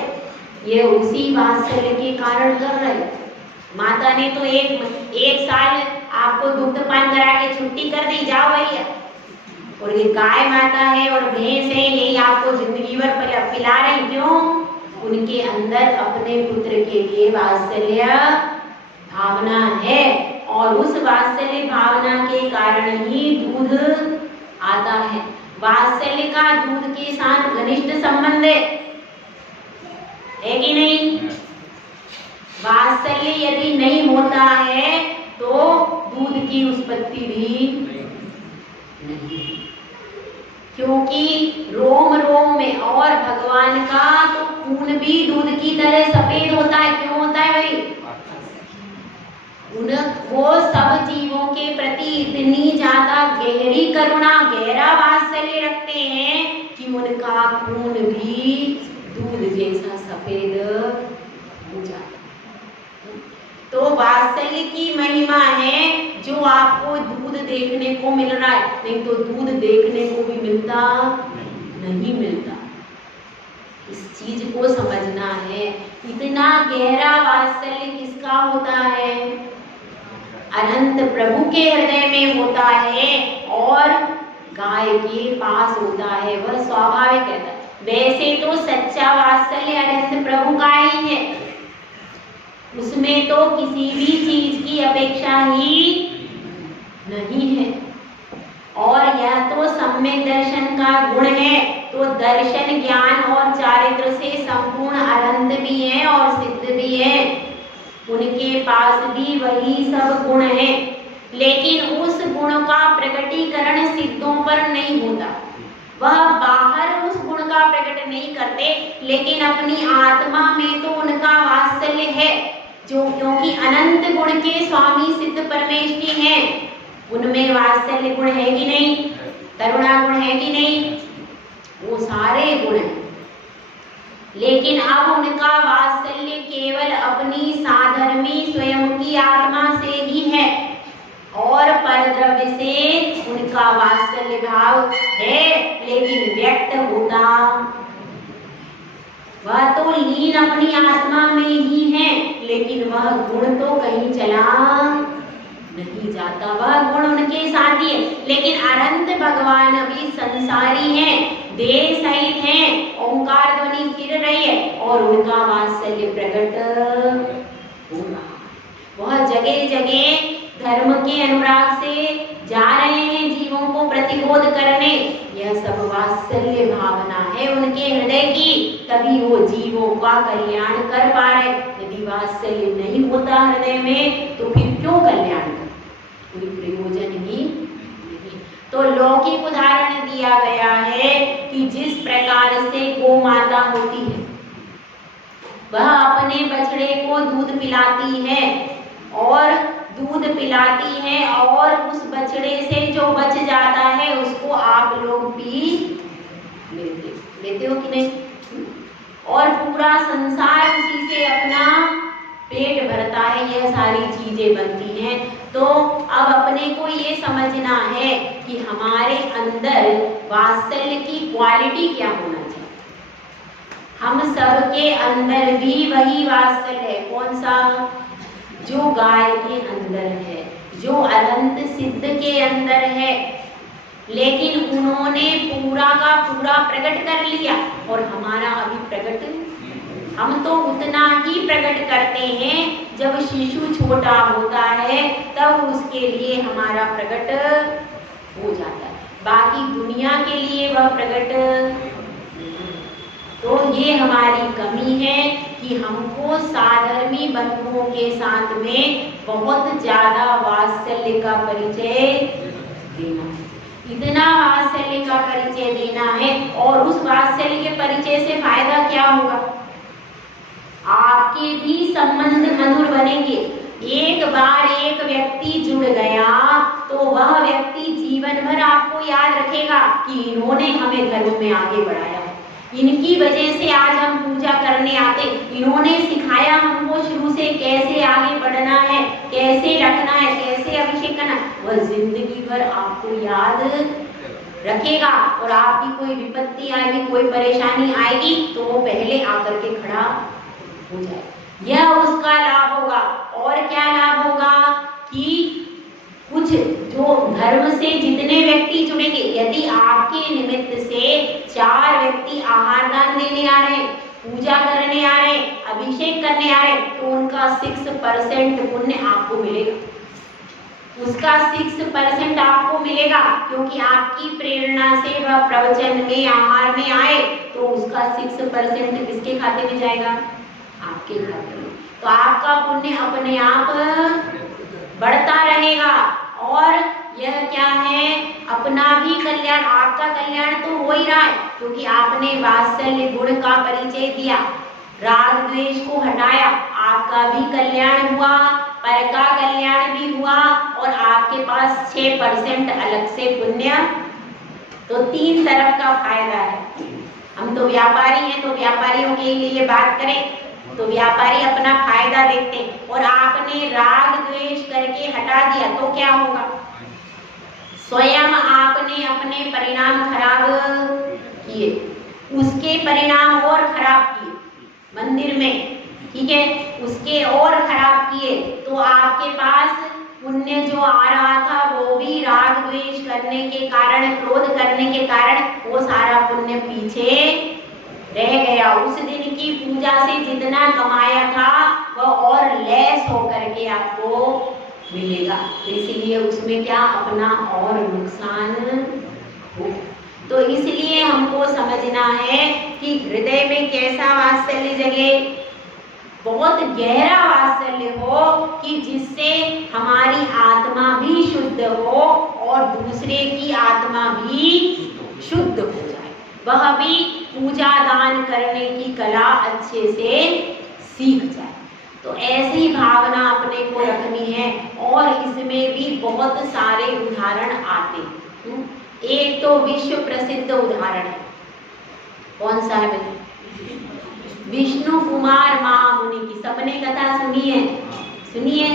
ये उसी वात्सल्य के कारण कर रहे हो। माता ने तो एक साल आपको दुग्धपान करा के छुट्टी कर दी, जाओ भैया। और ये गाय माता है और भैंस है, यही आपको जिंदगी भर पिला रही, क्यों? उनके अंदर अपने पुत्र के लिए वात्सल्य भावना है, और उस वात्सल्य भावना के कारण ही दूध आता है। वात्सल्य का दूध के साथ घनिष्ठ संबंध है कि नहीं? वात्सल्य यदि नहीं होता है तो दूध की उत्पत्ति भी नहीं, क्योंकि रोम रोम में, और भगवान का तो खून भी दूध की तरह सफेद होता है। क्यों होता है भाई? वो सब जीवों के प्रति इतनी ज्यादा गहरी करुणा, गहरा वात्सल्य रखते हैं कि उनका खून भी दूध जैसा सफेद हो जाता है। तो वात्सल्य की महिमा है जो आपको दूध दे नहीं तो दूध देखने को भी मिलता नहीं मिलता। इस चीज को समझना है। इतना गहरा वात्सल्य किसका होता है? अनंत प्रभु के हृदय में होता है और गाय के पास होता है। वह स्वाभाविक रहता है। वैसे तो सच्चा वात्सल्य अनंत प्रभु का ही है, उसमें तो किसी भी चीज की अपेक्षा ही नहीं है। और यह तो सम्यक दर्शन का गुण है। तो दर्शन, ज्ञान और चारित्र से संपूर्ण अनंत भी है और सिद्ध भी है। उनके पास भी वही सब गुण है, लेकिन उस गुण का प्रकटीकरण सिद्धों पर नहीं होता। वह बाहर उस गुण का प्रकट नहीं करते, लेकिन अपनी आत्मा में तो उनका वात्सल्य है, जो क्योंकि अनंत गुण के स्वामी सिद्ध परमेश्वरी हैं। उनमें वात्सल्य गुण है कि नहीं? करुणा गुण है कि नहीं? वो सारे गुण हैं। लेकिन अब उनका वात्सल्य केवल अपनी साधर्मी स्वयं की आत्मा से ही है और परद्रव्य से उनका वात्सल्य भाव है, लेकिन व्यक्त होता वह तो लीन अपनी आत्मा में ही है, लेकिन वह गुण तो कहीं चला नहीं जाता। वह गुण उनके साथ ही है। लेकिन अनंत भगवान अभी संसारी हैं, देह सहित हैं, ओंकार ध्वनि फिर रही है और उनका वात्सल्य प्रकट हो रहा। वह जगह जगह धर्म के अनुराग से जा रहे हैं जीवों को प्रतिबोध करने। यह सब वात्सल्य भावना है उनके हृदय की, तभी वो जीवों का कल्याण कर पा रहे। यदि वात्सल्य नहीं होता हृदय में तो फिर क्यों कल्याण कर, कोई प्रयोजन ही नहीं। तो लौकिक उदाहरण दिया गया है कि जिस प्रकार से गौ माता होती है, वह अपने बछड़े को दूध पिलाती है और उस बछड़े से जो बच जाता है उसको आप लोग पी लेते हो कि नहीं? और पूरा संसार उसी से अपना पेट भरता है। यह सारी चीजें बनती हैं। तो अब अपने को ये समझना है कि हमारे अंदर वात्सल्य की क्वालिटी क्या होना चाहिए। हम सबके अंदर भी वही वात्सल्य है। कौन सा? जो गाय के अंदर है, जो अनंत सिद्ध के अंदर है। लेकिन उन्होंने पूरा का पूरा प्रकट कर लिया और हमारा अभी प्रकट, हम तो उतना ही प्रकट करते हैं जब शिशु छोटा होता है, तब उसके लिए हमारा प्रकट हो जाता है। बाकी दुनिया के लिए वह प्रकट। तो ये हमारी कमी है कि हमको साधर्मी बंधुओं के साथ में बहुत ज्यादा वात्सल्य का परिचय देना है। इतना वात्सल्य का परिचय देना है और उस वात्सल्य के परिचय से फायदा क्या होगा? आपके भी संबंध मधुर बनेंगे। एक बार एक व्यक्ति जुड़ गया तो वह व्यक्ति जीवन भर आपको याद रखेगा कि इन्होंने हमें धर्म में आगे बढ़ाया, इनकी वजह से आज हम पूजा करने आते, इन्होंने सिखाया हमको शुरू से कैसे आगे बढ़ना है, कैसे रखना है, कैसे अभिषेक करना है। वह जिंदगी भर आपको याद रखेगा और आपकी कोई विपत्ति आएगी, कोई परेशानी आएगी तो वो पहले आकर के खड़ा हो जाए। यह उसका लाभ होगा। और क्या लाभ होगा कि कुछ जो धर्म से जितने व्यक्ति जुड़ेंगे, यदि आपके निमित्त से 4 व्यक्ति आहार दान देने आ रहे हैं, पूजा करने आ रहे हैं, अभिषेक करने आ रहे हैं, तो उनका 6% पुण्य आपको मिलेगा। उसका 6% आपको मिलेगा, क्योंकि आपकी प्रेरणा से वह प्रवचन में आहार में आए, तो उसका 6% किसके खाते में जाएगा? आपके खाते में। तो आपका पुण्य अपने आप बढ़ता रहेगा। और यह क्या है? अपना भी कल्याण, आपका कल्याण तो हो ही रहा है, क्योंकि आपने वात्सल्य गुण का परिचय दिया, राग द्वेष को हटाया, आपका भी कल्याण हुआ, पर का कल्याण भी हुआ और आपके पास 6% अलग से पुण्य। तो 3 तरफ का फायदा है। हम तो व्यापारी हैं, तो व्यापारियों के लिए बात करें तो व्यापारी अपना फायदा देखते हैं, और आपने राग द्वेष करके हटा दिया तो क्या होगा? स्वयं आप अपने परिणाम खराब किए, उसके परिणाम और खराब किए मंदिर में, ठीक है, उसके और खराब किए, तो आपके पास पुण्य जो आ रहा था वो भी राग द्वेष करने के कारण, क्रोध करने के कारण वो सारा पुण्य पीछे रह गया। उस दिन की पूजा से जितना कमाया था वह और लेस होकर के आपको मिलेगा, इसलिए उसमें क्या अपना और नुकसान हो। तो इसलिए हमको समझना है कि हृदय में कैसा वात्सल्य जगे, बहुत गहरा वात्सल्य हो कि जिससे हमारी आत्मा भी शुद्ध हो और दूसरे की आत्मा भी शुद्ध हो जाए, वह भी पूजा दान करने की कला अच्छे से सीख जाए। तो ऐसी भावना अपने को रखनी है और इसमें भी बहुत सारे उदाहरण आते हैं। एक तो विश्व प्रसिद्ध उदाहरण है, कौन सा है भाई? विष्णु कुमार महामुनि की, सबने कथा सुनी है? सुनिए।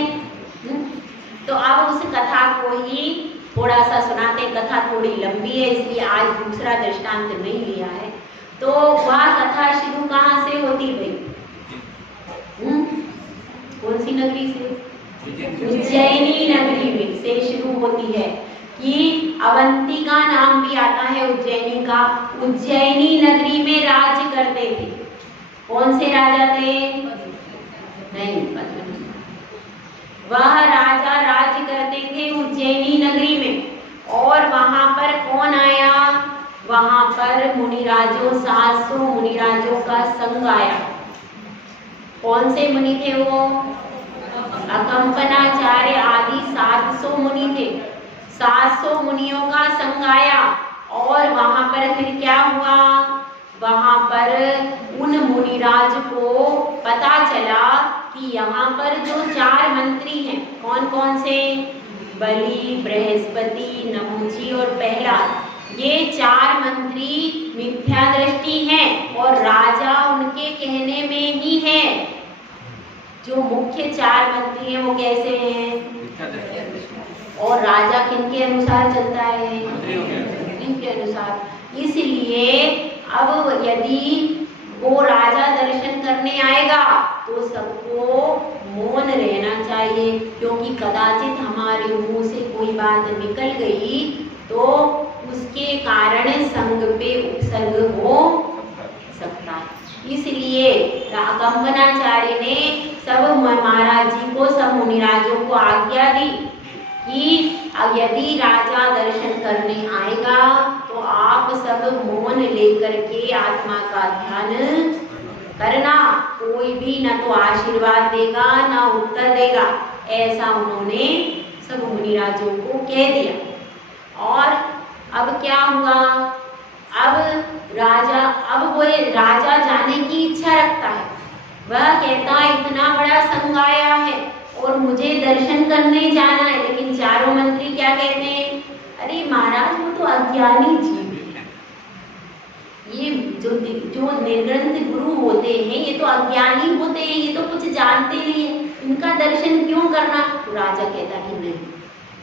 तो अब उस कथा को ही थोड़ा सा सुनाते, कथा थोड़ी लंबी है इसलिए आज दूसरा दृष्टांत नहीं लिया है। तो वह कथा शुरू कहाँ से होती भाई? कौन सी नगरी से? उज्जैनी नगरी में से शुरू होती है कि अवंतिका नाम भी आता है उज्जैनी का। उज्जैनी नगरी में राज्य करते थे, कौन से राजा थे? नहीं पता। वह राजा राज्य करते थे उज्जैनी नगरी में और वहां पर कौन आया? वहां पर मुनिराजों, 700 मुनिराजों का संग आया। कौन से मुनि थे वो? अकंपनाचार्य आदि 700 मुनि थे। 700 मुनियों का संग आया और वहां पर फिर क्या हुआ? वहां पर उन मुनिराज को पता चला कि यहाँ पर जो 4 मंत्री हैं, कौन कौन से? बलि, बृहस्पति, नमूजी और प्रहलाद, ये 4 मंत्री मिथ्या दृष्टि हैं और राजा उनके कहने में ही है। जो मुख्य 4 मंत्री हैं वो कैसे हैं? और राजा किनके अनुसार चलता है? मंत्री के अनुसार। इसलिए अब यदि वो राजा दर्शन करने आएगा तो सबको मौन रहना चाहिए, क्योंकि कदाचित हमारे मुंह से कोई बात निकल गई तो उसके कारण संग पे उपसर्ग हो सकता है। इसलिए कंपनाचार्य ने सब महाराज जी को, सब मुनिराजों को आज्ञा दी कि यदि राजा दर्शन करने आएगा तो आप सब मौन लेकर के आत्मा का ध्यान करना, कोई भी न तो आशीर्वाद देगा न उत्तर देगा, ऐसा उन्होंने सब मुनिराजों को कह दिया। और अब क्या हुआ? अब वो राजा जाने की इच्छा रखता है। वह कहता है इतना बड़ा संग आया है और मुझे दर्शन करने जाना है, लेकिन 4 मंत्री क्या कहते हैं? अरे महाराज वो तो अज्ञानी जीव है, ये जो निर्ग्रंथ गुरु होते हैं ये तो अज्ञानी होते हैं, ये तो कुछ जानते नहीं है, इनका दर्शन क्यों करना? तो राजा कहता कि नहीं,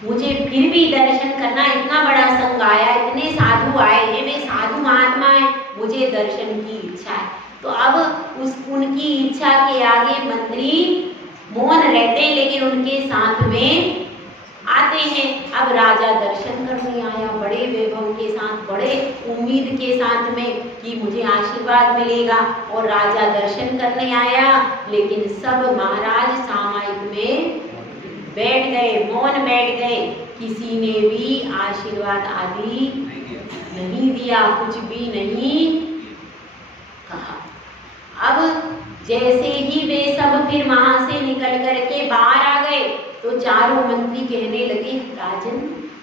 मुझे फिर भी दर्शन करना, इतना बड़ा संग आया, इतने साधु आए हैं, वे साधु महात्मा है, मुझे दर्शन की इच्छा है। तो अब उनकी इच्छा के आगे मंत्री मौन रहते हैं, लेकिन उनके साथ में आते हैं। अब राजा दर्शन करने आया बड़े वैभव के साथ, बड़े उम्मीद के साथ में कि मुझे आशीर्वाद मिलेगा, और राजा दर्शन करने आया, लेकिन सब महाराज सामायिक में बैठ गए, मौन बैठ गए, किसी ने भी आशीर्वाद आदि नहीं दिया, कुछ भी नहीं कहा। अब जैसे ही वे सब फिर वहां से निकल करके बाहर आ गए तो 4 मंत्री कहने लगे, राजन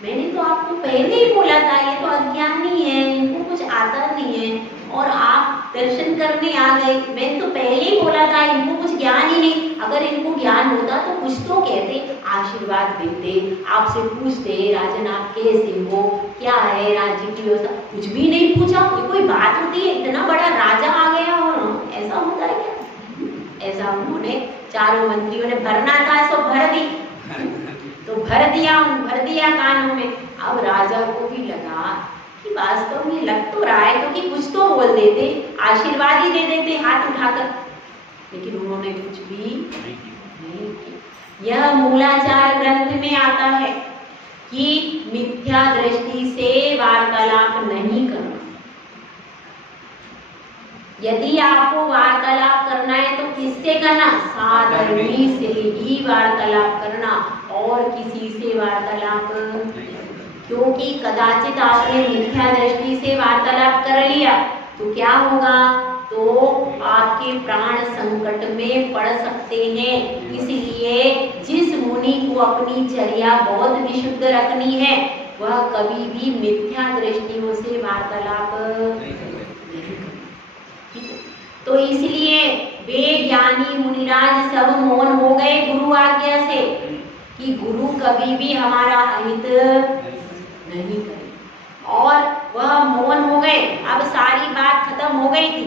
मैंने तो आपको पहले ही बोला था, ये तो अज्ञानी है, इनको कुछ आता नहीं है, और आप दर्शन करने आ गए। मैंने तो पहले ही बोला था इनको कुछ ज्ञान ही नहीं, अगर इनको ज्ञान होता तो कुछ तो कहते, आशीर्वाद देते, आपसे पूछते राजन आप कैसे हो, क्या है राज्य की व्यवस्था, कुछ भी नहीं पूछा। ये कोई बात होती है? इतना बड़ा राजा आ गया और ऐसा होता है क्या? ऐसा उन्होंने 4 मंत्रियों ने भरना था सो भर दी, तो भर दिया कानों में। अब राजा को भी लगा कि वास्तव में लग तो रहा है, क्योंकि कुछ तो बोल देते, आशीर्वाद ही दे देते हाथ उठाकर, लेकिन उन्होंने कुछ भी नहीं किया। यह मूलाचार ग्रंथ में आता है कि मिथ्या दृष्टि से वार्तालाप नहीं करना। यदि आपको वार्तालाप करना है तो किससे करना? साधर्मी से ही वार्तालाप करना, और किसी से वार्तालाप, क्योंकि कदाचित आपने मिथ्या दृष्टि से वार्तालाप कर लिया तो क्या होगा, तो आपके प्राण संकट में पड़ सकते हैं। इसलिए जिस मुनि को अपनी चर्या बहुत विशुद्ध रखनी है वह कभी भी मिथ्या दृष्टियों से वार्तालाप नहीं करना। तो इसलिए वे ज्ञानी मुनिराज सब मौन हो गए गुरु आज्ञा से, कि गुरु कभी भी हमारा अहित नहीं करे, और वह मौन हो गए। अब सारी बात खत्म हो गई थी,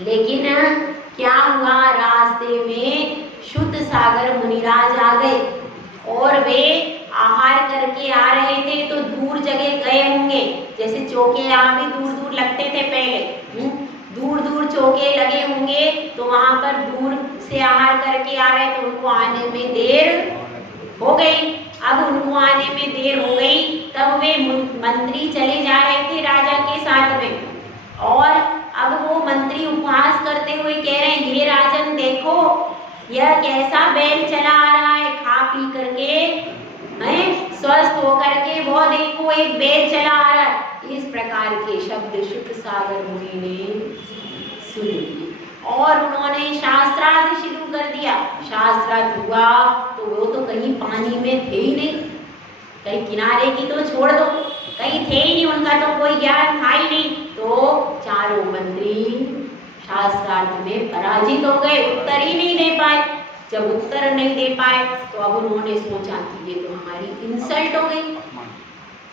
लेकिन क्या हुआ, रास्ते में शुद्ध सागर मुनिराज आ गए और वे आहार करके आ रहे थे, तो दूर जगह गए होंगे, जैसे चौके यहाँ भी दूर दूर लगते थे पहले, दूर दूर चौके लगे होंगे, तो वहां पर दूर से आहार करके आ रहे, तो उनको आने में देर हो गई। अब उनको आने में देर हो गई, तब वे मंत्री चले जा रहे थे राजा के साथ में, और अब वो मंत्री उपहास करते हुए कह रहे हैं, हे राजन देखो यह कैसा बैल चला आ रहा है, खा पी करके स्वस्थ होकर के, वो देखो एक बैल चला आ रहा है। इस प्रकार के शब्द शुद्ध सागर मुनि ने सुन लिए और उन्होंने शास्त्रार्थ शुरू कर दिया। शास्त्रार्थ हुआ तो वो तो कहीं पानी में थे ही नहीं, कहीं किनारे की तो छोड़ दो, कहीं थे ही नहीं, उनका तो कोई ज्ञान था ही नहीं। तो चारों मंत्री शास्त्रार्थ में पराजित हो गए, उत्तर ही नहीं दे पाए। जब उत्तर नहीं दे पाए तो अब उन्होंने सोचा कि ये तो हमारी इंसल्ट हो गई,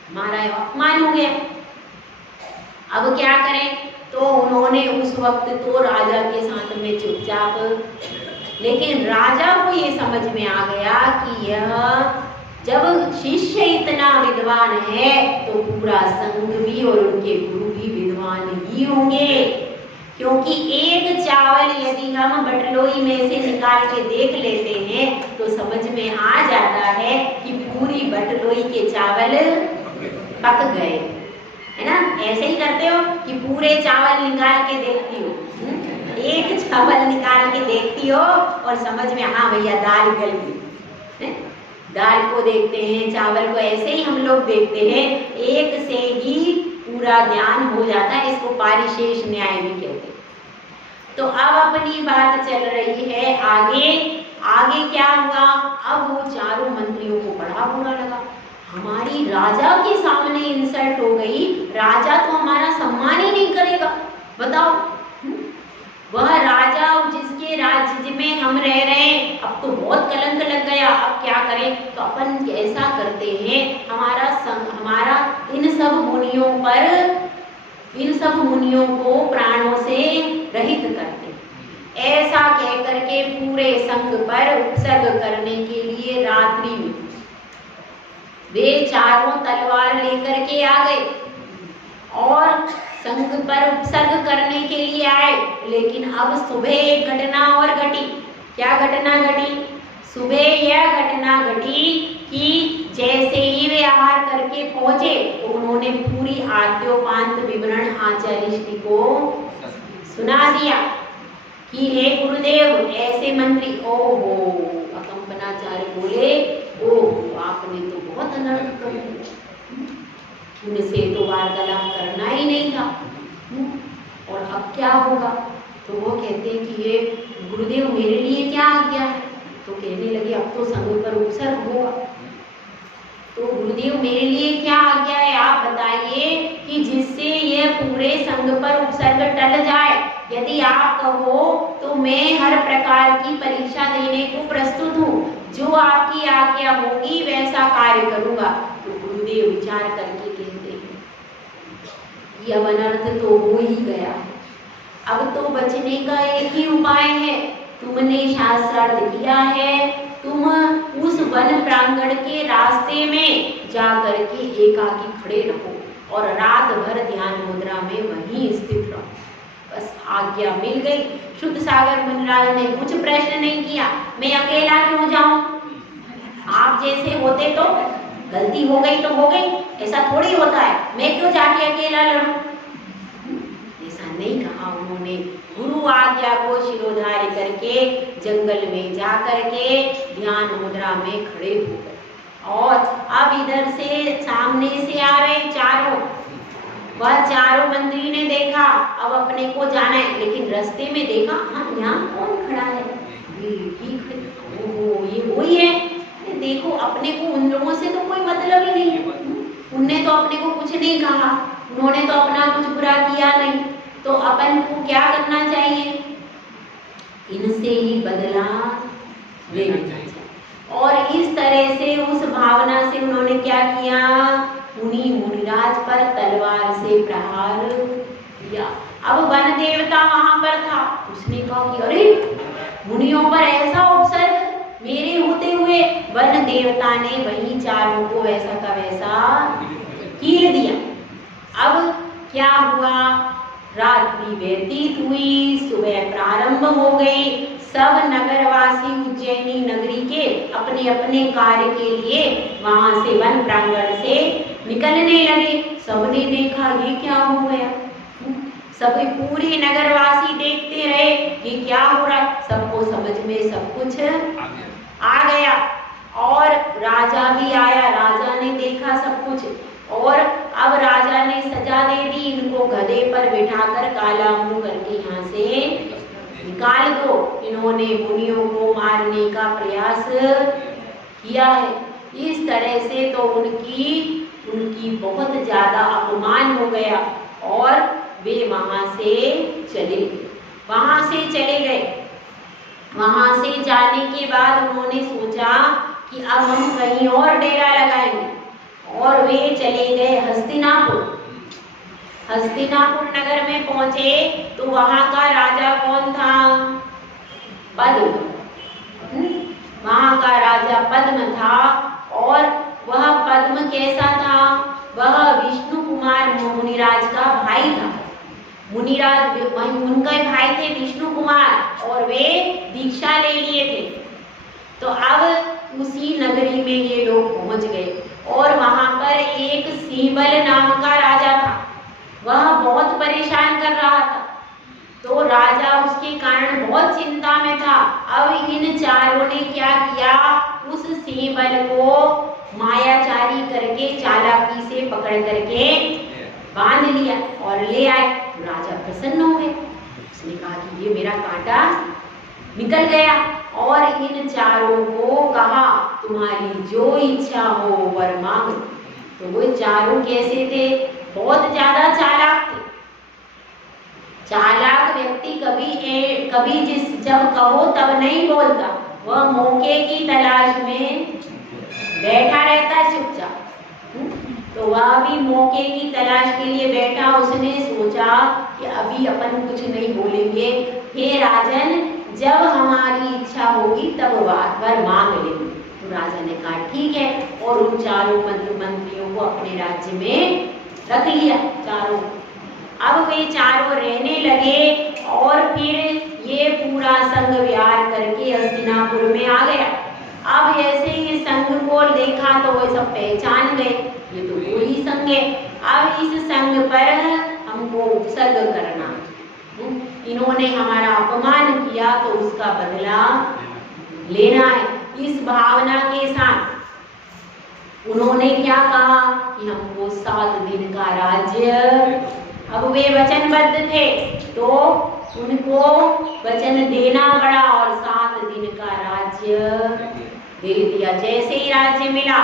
हमारा अपमान हो गया, अब क्या करें। तो उन्होंने उस वक्त तो राजा के साथ में चुपचाप, लेकिन राजा को ये समझ में आ गया कि यह जब शिष्य इतना विद्वान है तो पूरा संघ भी और उनके गुरु भी विद्वान ही होंगे, क्योंकि एक चावल यदि हम बटलोई में से निकाल के देख लेते हैं तो समझ में आ जाता है कि पूरी बटलोई के चावल पक गए, है ना। ऐसे ही करते हो कि पूरे चावल निकाल के देखती हो, एक चावल निकाल के देखती हो और समझ में, हाँ भैया दाल गल गई। दाल को देखते हैं, चावल को ऐसे ही हम लोग देखते हैं, एक से ही पूरा ज्ञान हो जाता है। इसको पारिशेष न्याय भी कहते हैं। तो अब अपनी बात चल रही है आगे। आगे क्या हुआ, अब वो चारों मंत्रियों को बड़ा बुरा लगा, हमारी राजा के सामने इंसल्ट हो गई, राजा तो हमारा सम्मान ही नहीं करेगा, बताओ। वह राजा जिसके राज्य में हम रह रहे हैं, अब तो बहुत कलंक लग गया, अब क्या करें। तो अपन ऐसा करते हैं, हमारा इन सब मुनियों को प्राणों से रहित करते, ऐसा कह करके पूरे संघ पर उत्सर्ग करने के लिए रात्रि में वे चारों तलवार लेकर के आ गए और संघ पर उपसर्ग करने के लिए आए। लेकिन अब सुबह एक घटना और घटी। क्या घटना घटी? सुबह यह घटना घटी कि जैसे ही वे आहार करके पहुंचे तो उन्होंने पूरी आद्योपांत विवरण आचार्य श्री को सुना दिया कि हे गुरुदेव ऐसे मंत्री, ओहो, अकंपनाचार्य बोले, ओह आपने तो बहुत अनर्थ कर दिया, उनसे तो वार्तालाप करना ही नहीं था, और अब क्या होगा। तो वो कहते हैं कि ये गुरुदेव मेरे लिए क्या आज्ञा है। तो कहने लगे अब तो संघ पर उपसर्ग होगा, तो गुरुदेव मेरे लिए क्या आज्ञा है, आप बताइए कि जिससे ये पूरे संघ पर उपसर्ग टल जाए। यदि आप कहो तो मैं हर प्रकार की परीक्षा देने को प्रस्तुत हूँ, जो आपकी आज्ञा होगी वैसा कार्य करूँगा। तो गुरुदेव विचार करके कहते हैं यह अनर्थ तो हो ही गया, अब तो बचने का एक ही उपाय है। तुमने शास्त्रार्थ किया है, तुम उस वन प्रांगण के रास्ते में जाकर के एकाकी खड़े रहो और रात भर ध्यान मुद्रा में वहीं स्थित रहो। बस आज्ञा मिल गई। शुद्ध सागर मुनिराज ने कुछ प्रश्न नहीं किया, मैं अकेला क्यों जाऊं? आप जैसे होते तो गलती हो गई तो हो गई, ऐसा थोड़ी होता है, मैं क्यों जाके अकेला लड़ूं? ऐसा नहीं कहा उन्होंने। गुरु आज्ञा को शिरोधार्य करके जंगल में जा करके ध्यान मुद्रा में खड़े हो गए। और अब इधर से सामने से आ रहे चारों, वह चारों मंत्री ने देखा अब अपने को जाना है, लेकिन रास्ते में देखा हाँ यहाँ कौन खड़ा है, ओहो ये वही है। देखो अपने को उन लोगों से तो कोई मतलब ही नहीं है, उनने तो अपने को कुछ नहीं कहा, उन्होंने तो अपना कुछ बुरा किया नहीं, तो अपन को क्या करना चाहिए? इनसे ही बदला लेना चाहिए। और इस तरह से उस भावना से उन्होंने क्या किया? मुनिराज पर तलवार से प्रहार किया। अब वन देवता वहां पर था, उसने कहा कि अरे मुनियों पर ऐसा उपसर्ग मेरे होते हुए। वन देवता ने वही चारों को वैसा का वैसा कील दिया। अब क्या हुआ? रात्रि व्यतीत हुई, सुबह प्रारंभ हो गई। सब नगरवासी उज्जैनी नगरी के अपने अपने कार्य के लिए वहां से वन प्रांगण से निकलने लगे। सबने देखा ये क्या हो गया, सभी पूरे नगरवासी देखते रहे कि क्या हो रहा। सबको समझ में सब कुछ आ गया और राजा भी आया, राजा ने देखा सब कुछ। और अब राजा ने सजा दे दी, इनको गधे पर बिठाकर काला मुंह करके यहाँ से निकाल दो। इन्होंने मुनियों को मारने का प्रयास किया है। इस तरह से तो उनकी बहुत ज्यादा अपमान हो गया और वे वहां से चले गए। वहां से जाने के बाद उन्होंने सोचा कि अब हम कहीं और डेरा लगाएंगे और वे चले गए हस्तिनापुर। हस्तिनापुर नगर में पहुंचे तो वहां का राजा कौन था? पद्म। वहां का राजा पद्म था। और वह पद्म कैसा था? वह विष्णु कुमार मुनिराज का भाई था। मुनिराज उनके भाई थे विष्णु कुमार और वे दीक्षा ले लिए थे। तो अब उसी नगरी में ये लोग पहुंच गए और वहां पर एक सिंहबल नाम का राजा था। वह बहुत परेशान कर रहा था, तो राजा उसके कारण बहुत चिंता में था। अब इन चारों ने क्या किया? उस सिंहबल को मायाचारी करके चालाकी से पकड़ करके बांध लिया और ले आए। तो राजा प्रसन्न हो गए, उसने कहा कि ये मेरा कांटा निकल गया। और इन चारों को कहा तुम्हारी जो इच्छा हो वर मांगो। तो वो चारों कैसे थे? बहुत ज्यादा चालाक थे। चालाक व्यक्ति कभी जब कहो तब नहीं बोलता, वह मौके की तलाश में बैठा रहता है चुपचाप। तो वह भी मौके की तलाश के लिए बैठा। उसने सोचा कि अभी अपन कुछ नहीं बोलेंगे, हे राजन जब हमारी इच्छा होगी तब वर मांग लेंगे। तो राजा ने कहा ठीक है, और उन चारों मंत्रियों को अपने राज्य में रख लिया चारों। अब वे चारों रहने लगे और फिर ये पूरा संघ विहार करके हस्तिनापुर में आ गया। अब ऐसे ही संघ को देखा तो वो सब पहचान गए, ये तो वही संघ है। अब इस संघ पर हमको उपसर्ग करना, इन्होंने हमारा अपमान किया तो उसका बदला लेना है। इस भावना के साथ उन्होंने क्या कहा कि हमको 7 दिन का राज्य, अब वे वचनबद्ध थे तो उनको वचन देना पड़ा और 7 दिन का राज्य दे दिया। जैसे ही राज्य मिला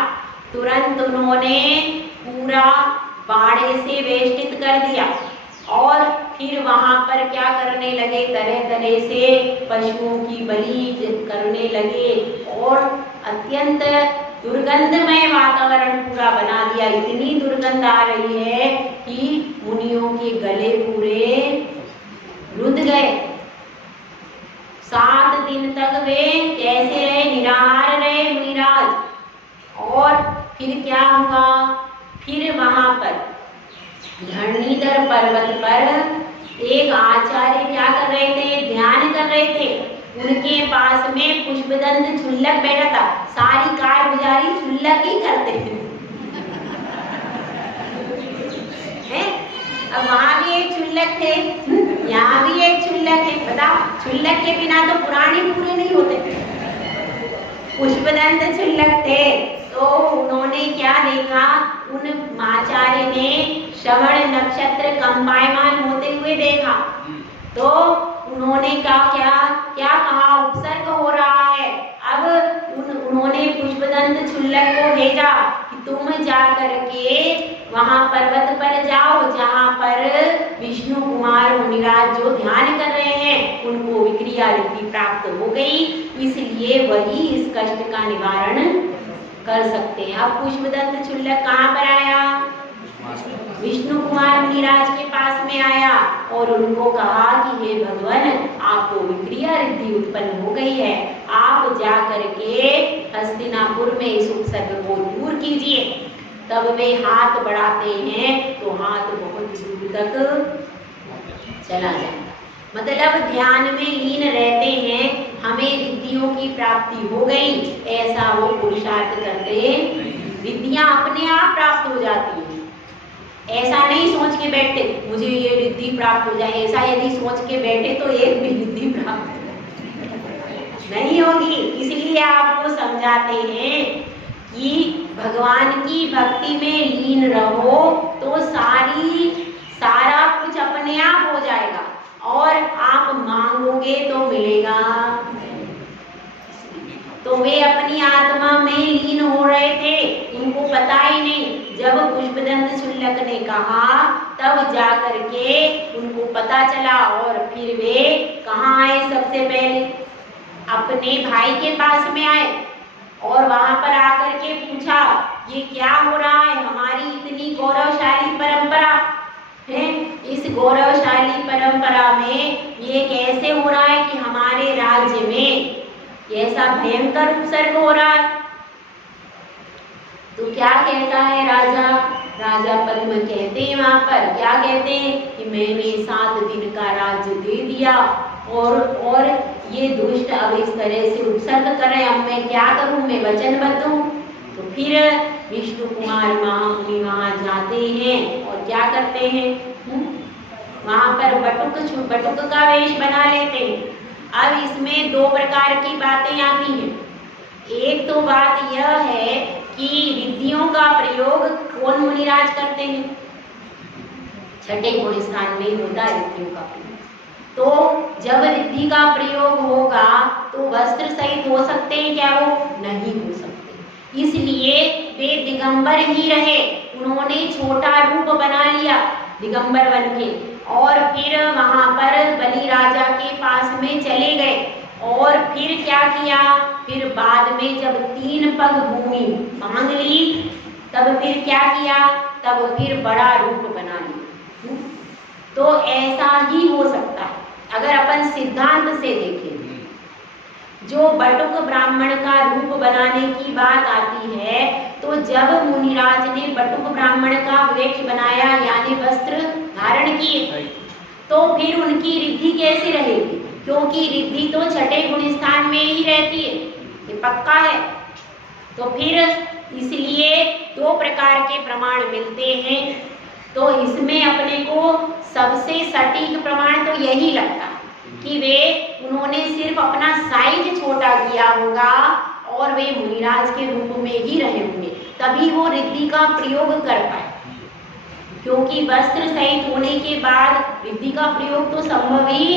तुरंत उन्होंने पूरा बाड़े से वेष्टित कर दिया और फिर वहां पर क्या करने लगे, तरह तरह से पशुओं की बलि करने लगे और अत्यंत दुर्गंधमय वातावरण पूरा बना दिया। इतनी दुर्गंध आ रही है कि मुनियों के गले पूरे रुंध गए। 7 दिन तक वे कैसे रहे? निराहार रहे मुनिराज। हुआ, फिर वहां पर धरणीधर पर्वत पर एक आचार्य क्या कर रहे थे, ध्यान कर रहे थे। उनके पास में पुष्पदंत क्षुल्लक बैठा था। सारी कारगुजारी क्षुल्लक ही करते थे। अब वहां भी एक क्षुल्लक थे, यहाँ भी एक क्षुल्लक है। बताओ, क्षुल्लक के बिना तो पुराण ही पूरे नहीं होते। पुष्पदंत क्षुल्लक थे, तो उन्होंने क्या देखा, उन आचार्य ने श्रवण नक्षत्र कंपायमान होते हुए देखा। तो उन्होंने क्या कहा, उपसर्ग हो रहा है। अब उन्होंने पुष्पदंत क्षुल्लक को भेजा कि तुम जा करके वहां पर्वत पर जाओ जहां पर विष्णु कुमार मुनिराज जो ध्यान कर रहे हैं, उनको विक्रिया रिद्धि प्राप्त हो गई, इसलिए वही इस कष्ट का निवारण कर सकते हैं। अब पुष्पदंत क्षुल्लक कहाँ पर आया, विष्णु कुमार मुनिराज के पास में आया और उनको कहा कि हे भगवान, आपको विक्रिया रिद्धि उत्पन्न हो गई है, आप जा करके हस्तिनापुर में इस उपसर्ग को दूर कीजिए। तब वे हाथ बढ़ाते हैं तो हाथ बहुत दूर तक चला जाता। मतलब ध्यान में लीन रहते हैं, हमें रिद्धियों की प्राप्ति हो गई, ऐसा वो पुरुषार्थ करते, रिद्धियां अपने आप प्राप्त हो जाती हैं। ऐसा नहीं सोच के बैठे मुझे ये रिद्धि प्राप्त हो जाए, ऐसा यदि सोच के बैठे तो एक भी रिद्धि प्राप्त नहीं होगी। इसलिए आपको समझाते हैं कि भगवान की भक्ति में लीन रहो तो सारा कुछ अपने आप हो जाएगा और आप मांगोगे तो मिलेगा। तो वे अपनी आत्मा में लीन हो रहे थे, उनको पता ही नहीं। जब पुष्पदंत क्षुल्लक ने कहा तब जा करके उनको पता चला और फिर वे कहाँ आए, सबसे पहले अपने भाई के पास में आए और वहां पर आकर के पूछा ये क्या हो रहा है, हमारी इतनी गौरवशाली परंपरा है, इस गौरवशाली परंपरा में ये कैसे हो रहा है कि हमारे राज्य में ऐसा भयंकर उपसर्ग हो रहा है। तो क्या कहता है राजा पद्म कहते हैं, वहां पर क्या कहते हैं कि मैंने 7 दिन का राज्य दे दिया और ये दुष्ट अब इस तरह से उपसर्ग कर रहे हैं, अब मैं क्या करूं, मैं वचनबद्ध हूं। तो फिर विष्णु कुमार महामुनि वहां जाते हैं और क्या करते हैं, वहां पर बटुक का वेश बना लेते हैं। अब इसमें 2 प्रकार की बातें आती हैं। एक तो बात यह है कि रिद्धियों का प्रयोग कौन मुनिराज करते हैं, छठे गुण स्थान में होता है रिद्धियों का प्रयोग। तो जब रिद्धि का प्रयोग होगा तो वस्त्र सहित हो सकते हैं क्या, वो नहीं हो सकते, इसलिए वे दिगंबर ही रहे। उन्होंने छोटा रूप बना लिया दिगंबर बन के और फिर वहां पर बलि राजा के पास में चले गए और फिर क्या किया, फिर बाद में जब 3 पग भूमि मांग ली तब फिर क्या किया, तब फिर बड़ा रूप बना लिया। तो ऐसा ही हो सकता है अगर अपन सिद्धांत से देखें। जो बटुक ब्राह्मण का रूप बनाने की बात आती है, तो जब मुनिराज ने बटुक ब्राह्मण का वेश बनाया यानी वस्त्र धारण किए, तो फिर उनकी रिद्धि कैसे रहेगी, क्योंकि रिद्धि तो छठे गुण स्थान में ही रहती है, ये पक्का है। तो फिर इसलिए 2 प्रकार के प्रमाण मिलते हैं। तो इसमें अपने को सबसे सटीक प्रमाण तो यही लगता कि उन्होंने सिर्फ अपना साइज छोटा किया होगा और वे मुनिराज के रूप में ही रहे होंगे, तभी वो रिद्धि का प्रयोग कर पाए। क्योंकि वस्त्र सहित होने के बाद रिद्धि का प्रयोग तो संभव ही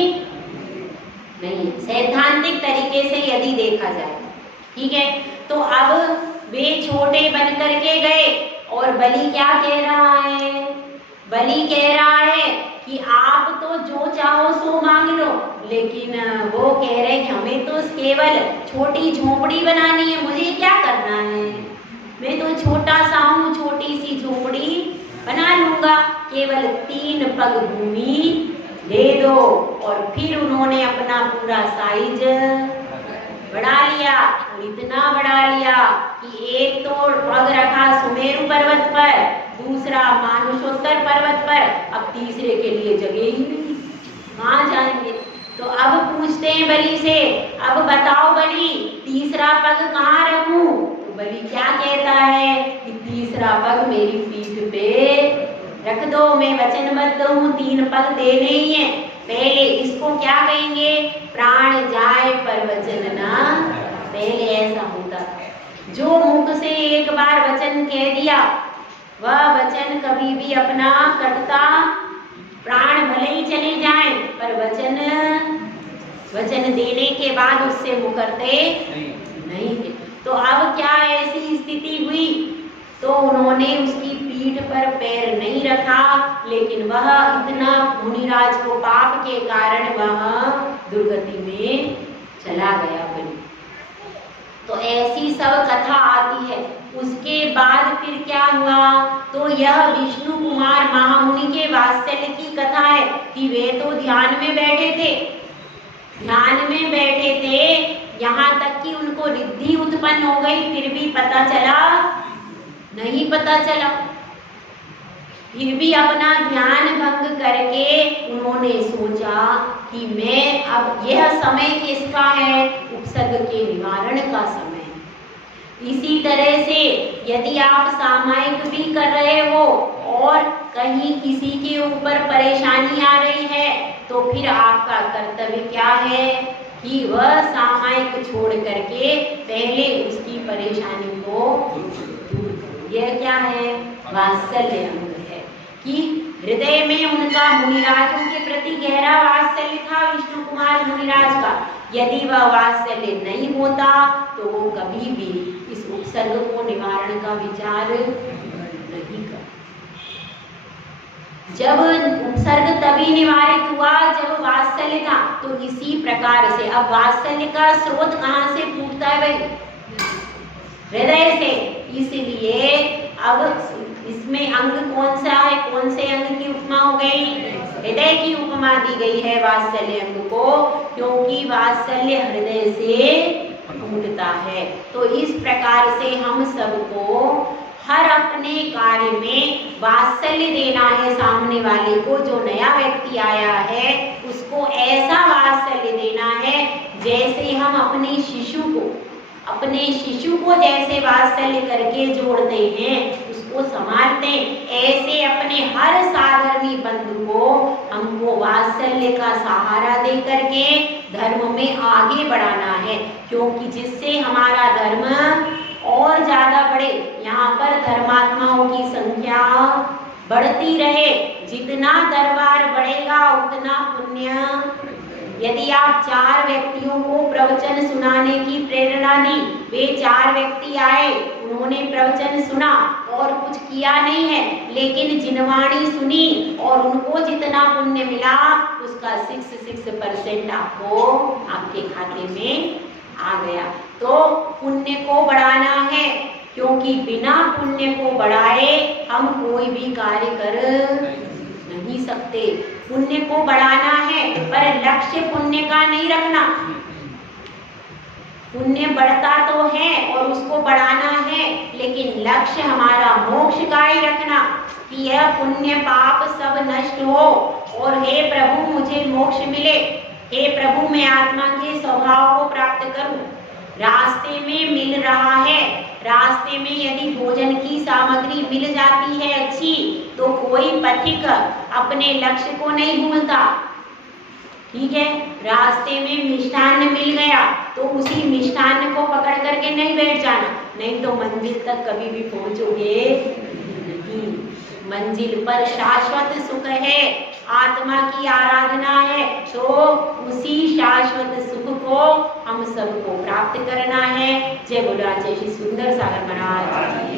नहीं, सैद्धांतिक तरीके से यदि देखा जाए। ठीक है, तो अब वे छोटे बन करके गए और बलि क्या कह रहा है, बलि कह रहा है कि आप तो जो चाहो सो मांग लो, लेकिन वो कह रहे कि हमें तो केवल छोटी झोपड़ी बनानी है, मुझे क्या करना है, मैं तो छोटा सा हूँ, छोटी सी झोपड़ी बना लूंगा, केवल 3 पग भूमि दे दो। और फिर उन्होंने अपना पूरा साइज बढ़ा लिया और इतना बढ़ा लिया कि एक तो पग रखा सुमेरु पर्वत पर, दूसरा मानुषोत्तर पर्वत पर, अब तीसरे के लिए जगह ही नहीं, कहाँ जाएंगे। तो अब पूछते हैं बलि से, अब बताओ बलि तीसरा पग कहाँ रखूं। तो बलि क्या कहता है कि तीसरा पग मेरी पीठ पे रख दो, मैं वचनबद्ध हूँ 3 पग देने ही है। पहले इसको क्या कहेंगे, प्राण जाए पर वचन ना। पहले ऐसा होता था, जो मुख से एक बार वचन कह दिया वह वचन कभी भी अपना कटता, प्राण भले ही चले जाएं पर वचन देने के बाद उससे मुकरते नहीं थे। तो अब क्या ऐसी स्थिति हुई, तो उन्होंने उसकी पीठ पर पैर नहीं रखा, लेकिन वह इतना मुनिराज को पाप के कारण वह दुर्गति में चला गया बलि। तो ऐसी सब कथा आती है। उसके बाद फिर क्या हुआ, तो यह विष्णु कुमार महामुनि के वात्सल्य की कथा है कि वे तो ध्यान में बैठे थे, यहाँ तक कि उनको रिद्धि उत्पन्न हो गई, फिर भी पता चला नहीं, फिर भी अपना ध्यान भंग करके उन्होंने सोचा कि मैं अब यह समय किसका है, उपसर्ग के निवारण का समय। इसी तरह से यदि आप सामायिक भी कर रहे हो और कहीं किसी के ऊपर परेशानी आ रही है, तो फिर आपका कर्तव्य क्या है कि वह सामायिक छोड़ करके पहले उसकी परेशानी को दूर करो। यह क्या है, वात्सल्य अंग है कि हृदय में उनका मुनिराजों के प्रति गहरा वात्सल्य था विष्णु कुमार मुनिराज का। यदि वह वात्सल्य नहीं होता तो वो कभी भी इस उपसर्ग को निवारण का विचार नहीं कर। जब उपसर्ग तभी निवारित हुआ जब वात्सल्य था। तो इसी प्रकार से अब वात्सल्य का स्रोत कहाँ से फूटता है भाई, हृदय से। इसलिए अब इसमें अंग कौन सा है, कौन से अंग की उपमा हो गई, हृदय की उपमा दी गई है वात्सल्य अंग को, क्योंकि वात्सल्य हृदय से फूटता है। तो इस प्रकार से हम सबको हर अपने कार्य में वात्सल्य देना है। सामने वाले को, जो नया व्यक्ति आया है, उसको ऐसा वात्सल्य देना है जैसे हम अपने शिशु को जैसे वात्सल्य करके जोड़ते हैं, उसको संभालते हैं, ऐसे अपने हर साधर्मी बंधु को हमको वात्सल्य का सहारा दे करके धर्म में आगे बढ़ाना है, क्योंकि जिससे हमारा धर्म और ज्यादा बढ़े, यहाँ पर धर्मात्माओं की संख्या बढ़ती रहे। जितना दरबार बढ़ेगा उतना पुण्य। यदि आप 4 व्यक्तियों को प्रवचन सुनाने की प्रेरणा दी, वे 4 व्यक्ति आए, उन्होंने प्रवचन सुना और कुछ किया नहीं है, लेकिन जिनवाणी सुनी और उनको जितना पुण्य मिला उसका 6% आपको आपके खाते में आ गया। तो पुण्य को बढ़ाना है, क्योंकि बिना पुण्य को बढ़ाए हम कोई भी कार्य कर नहीं सकते। पुण्य को बढ़ाना है पर लक्ष्य पुण्य का नहीं रखना। पुण्य बढ़ता तो है और उसको बढ़ाना है, लेकिन लक्ष्य हमारा मोक्ष का ही रखना कि यह पुण्य पाप सब नष्ट हो और हे प्रभु मुझे मोक्ष मिले, हे प्रभु मैं आत्मा के स्वभाव को प्राप्त करूं। रास्ते में मिल रहा है, रास्ते में यदि भोजन की सामग्री मिल जाती है अच्छी, तो कोई पथिक अपने लक्ष्य को नहीं भूलता। ठीक है, रास्ते में मिष्ठान्न मिल गया तो उसी मिष्ठान्न को पकड़ करके नहीं बैठ जाना, नहीं तो मंजिल तक कभी भी पहुंचोगे नहीं। मंजिल पर शाश्वत सुख है, आत्मा की आराधना है, तो उसी शाश्वत सुख को हम सबको प्राप्त करना है। जय बोलो जय श्री सुंदर सागर महाराज।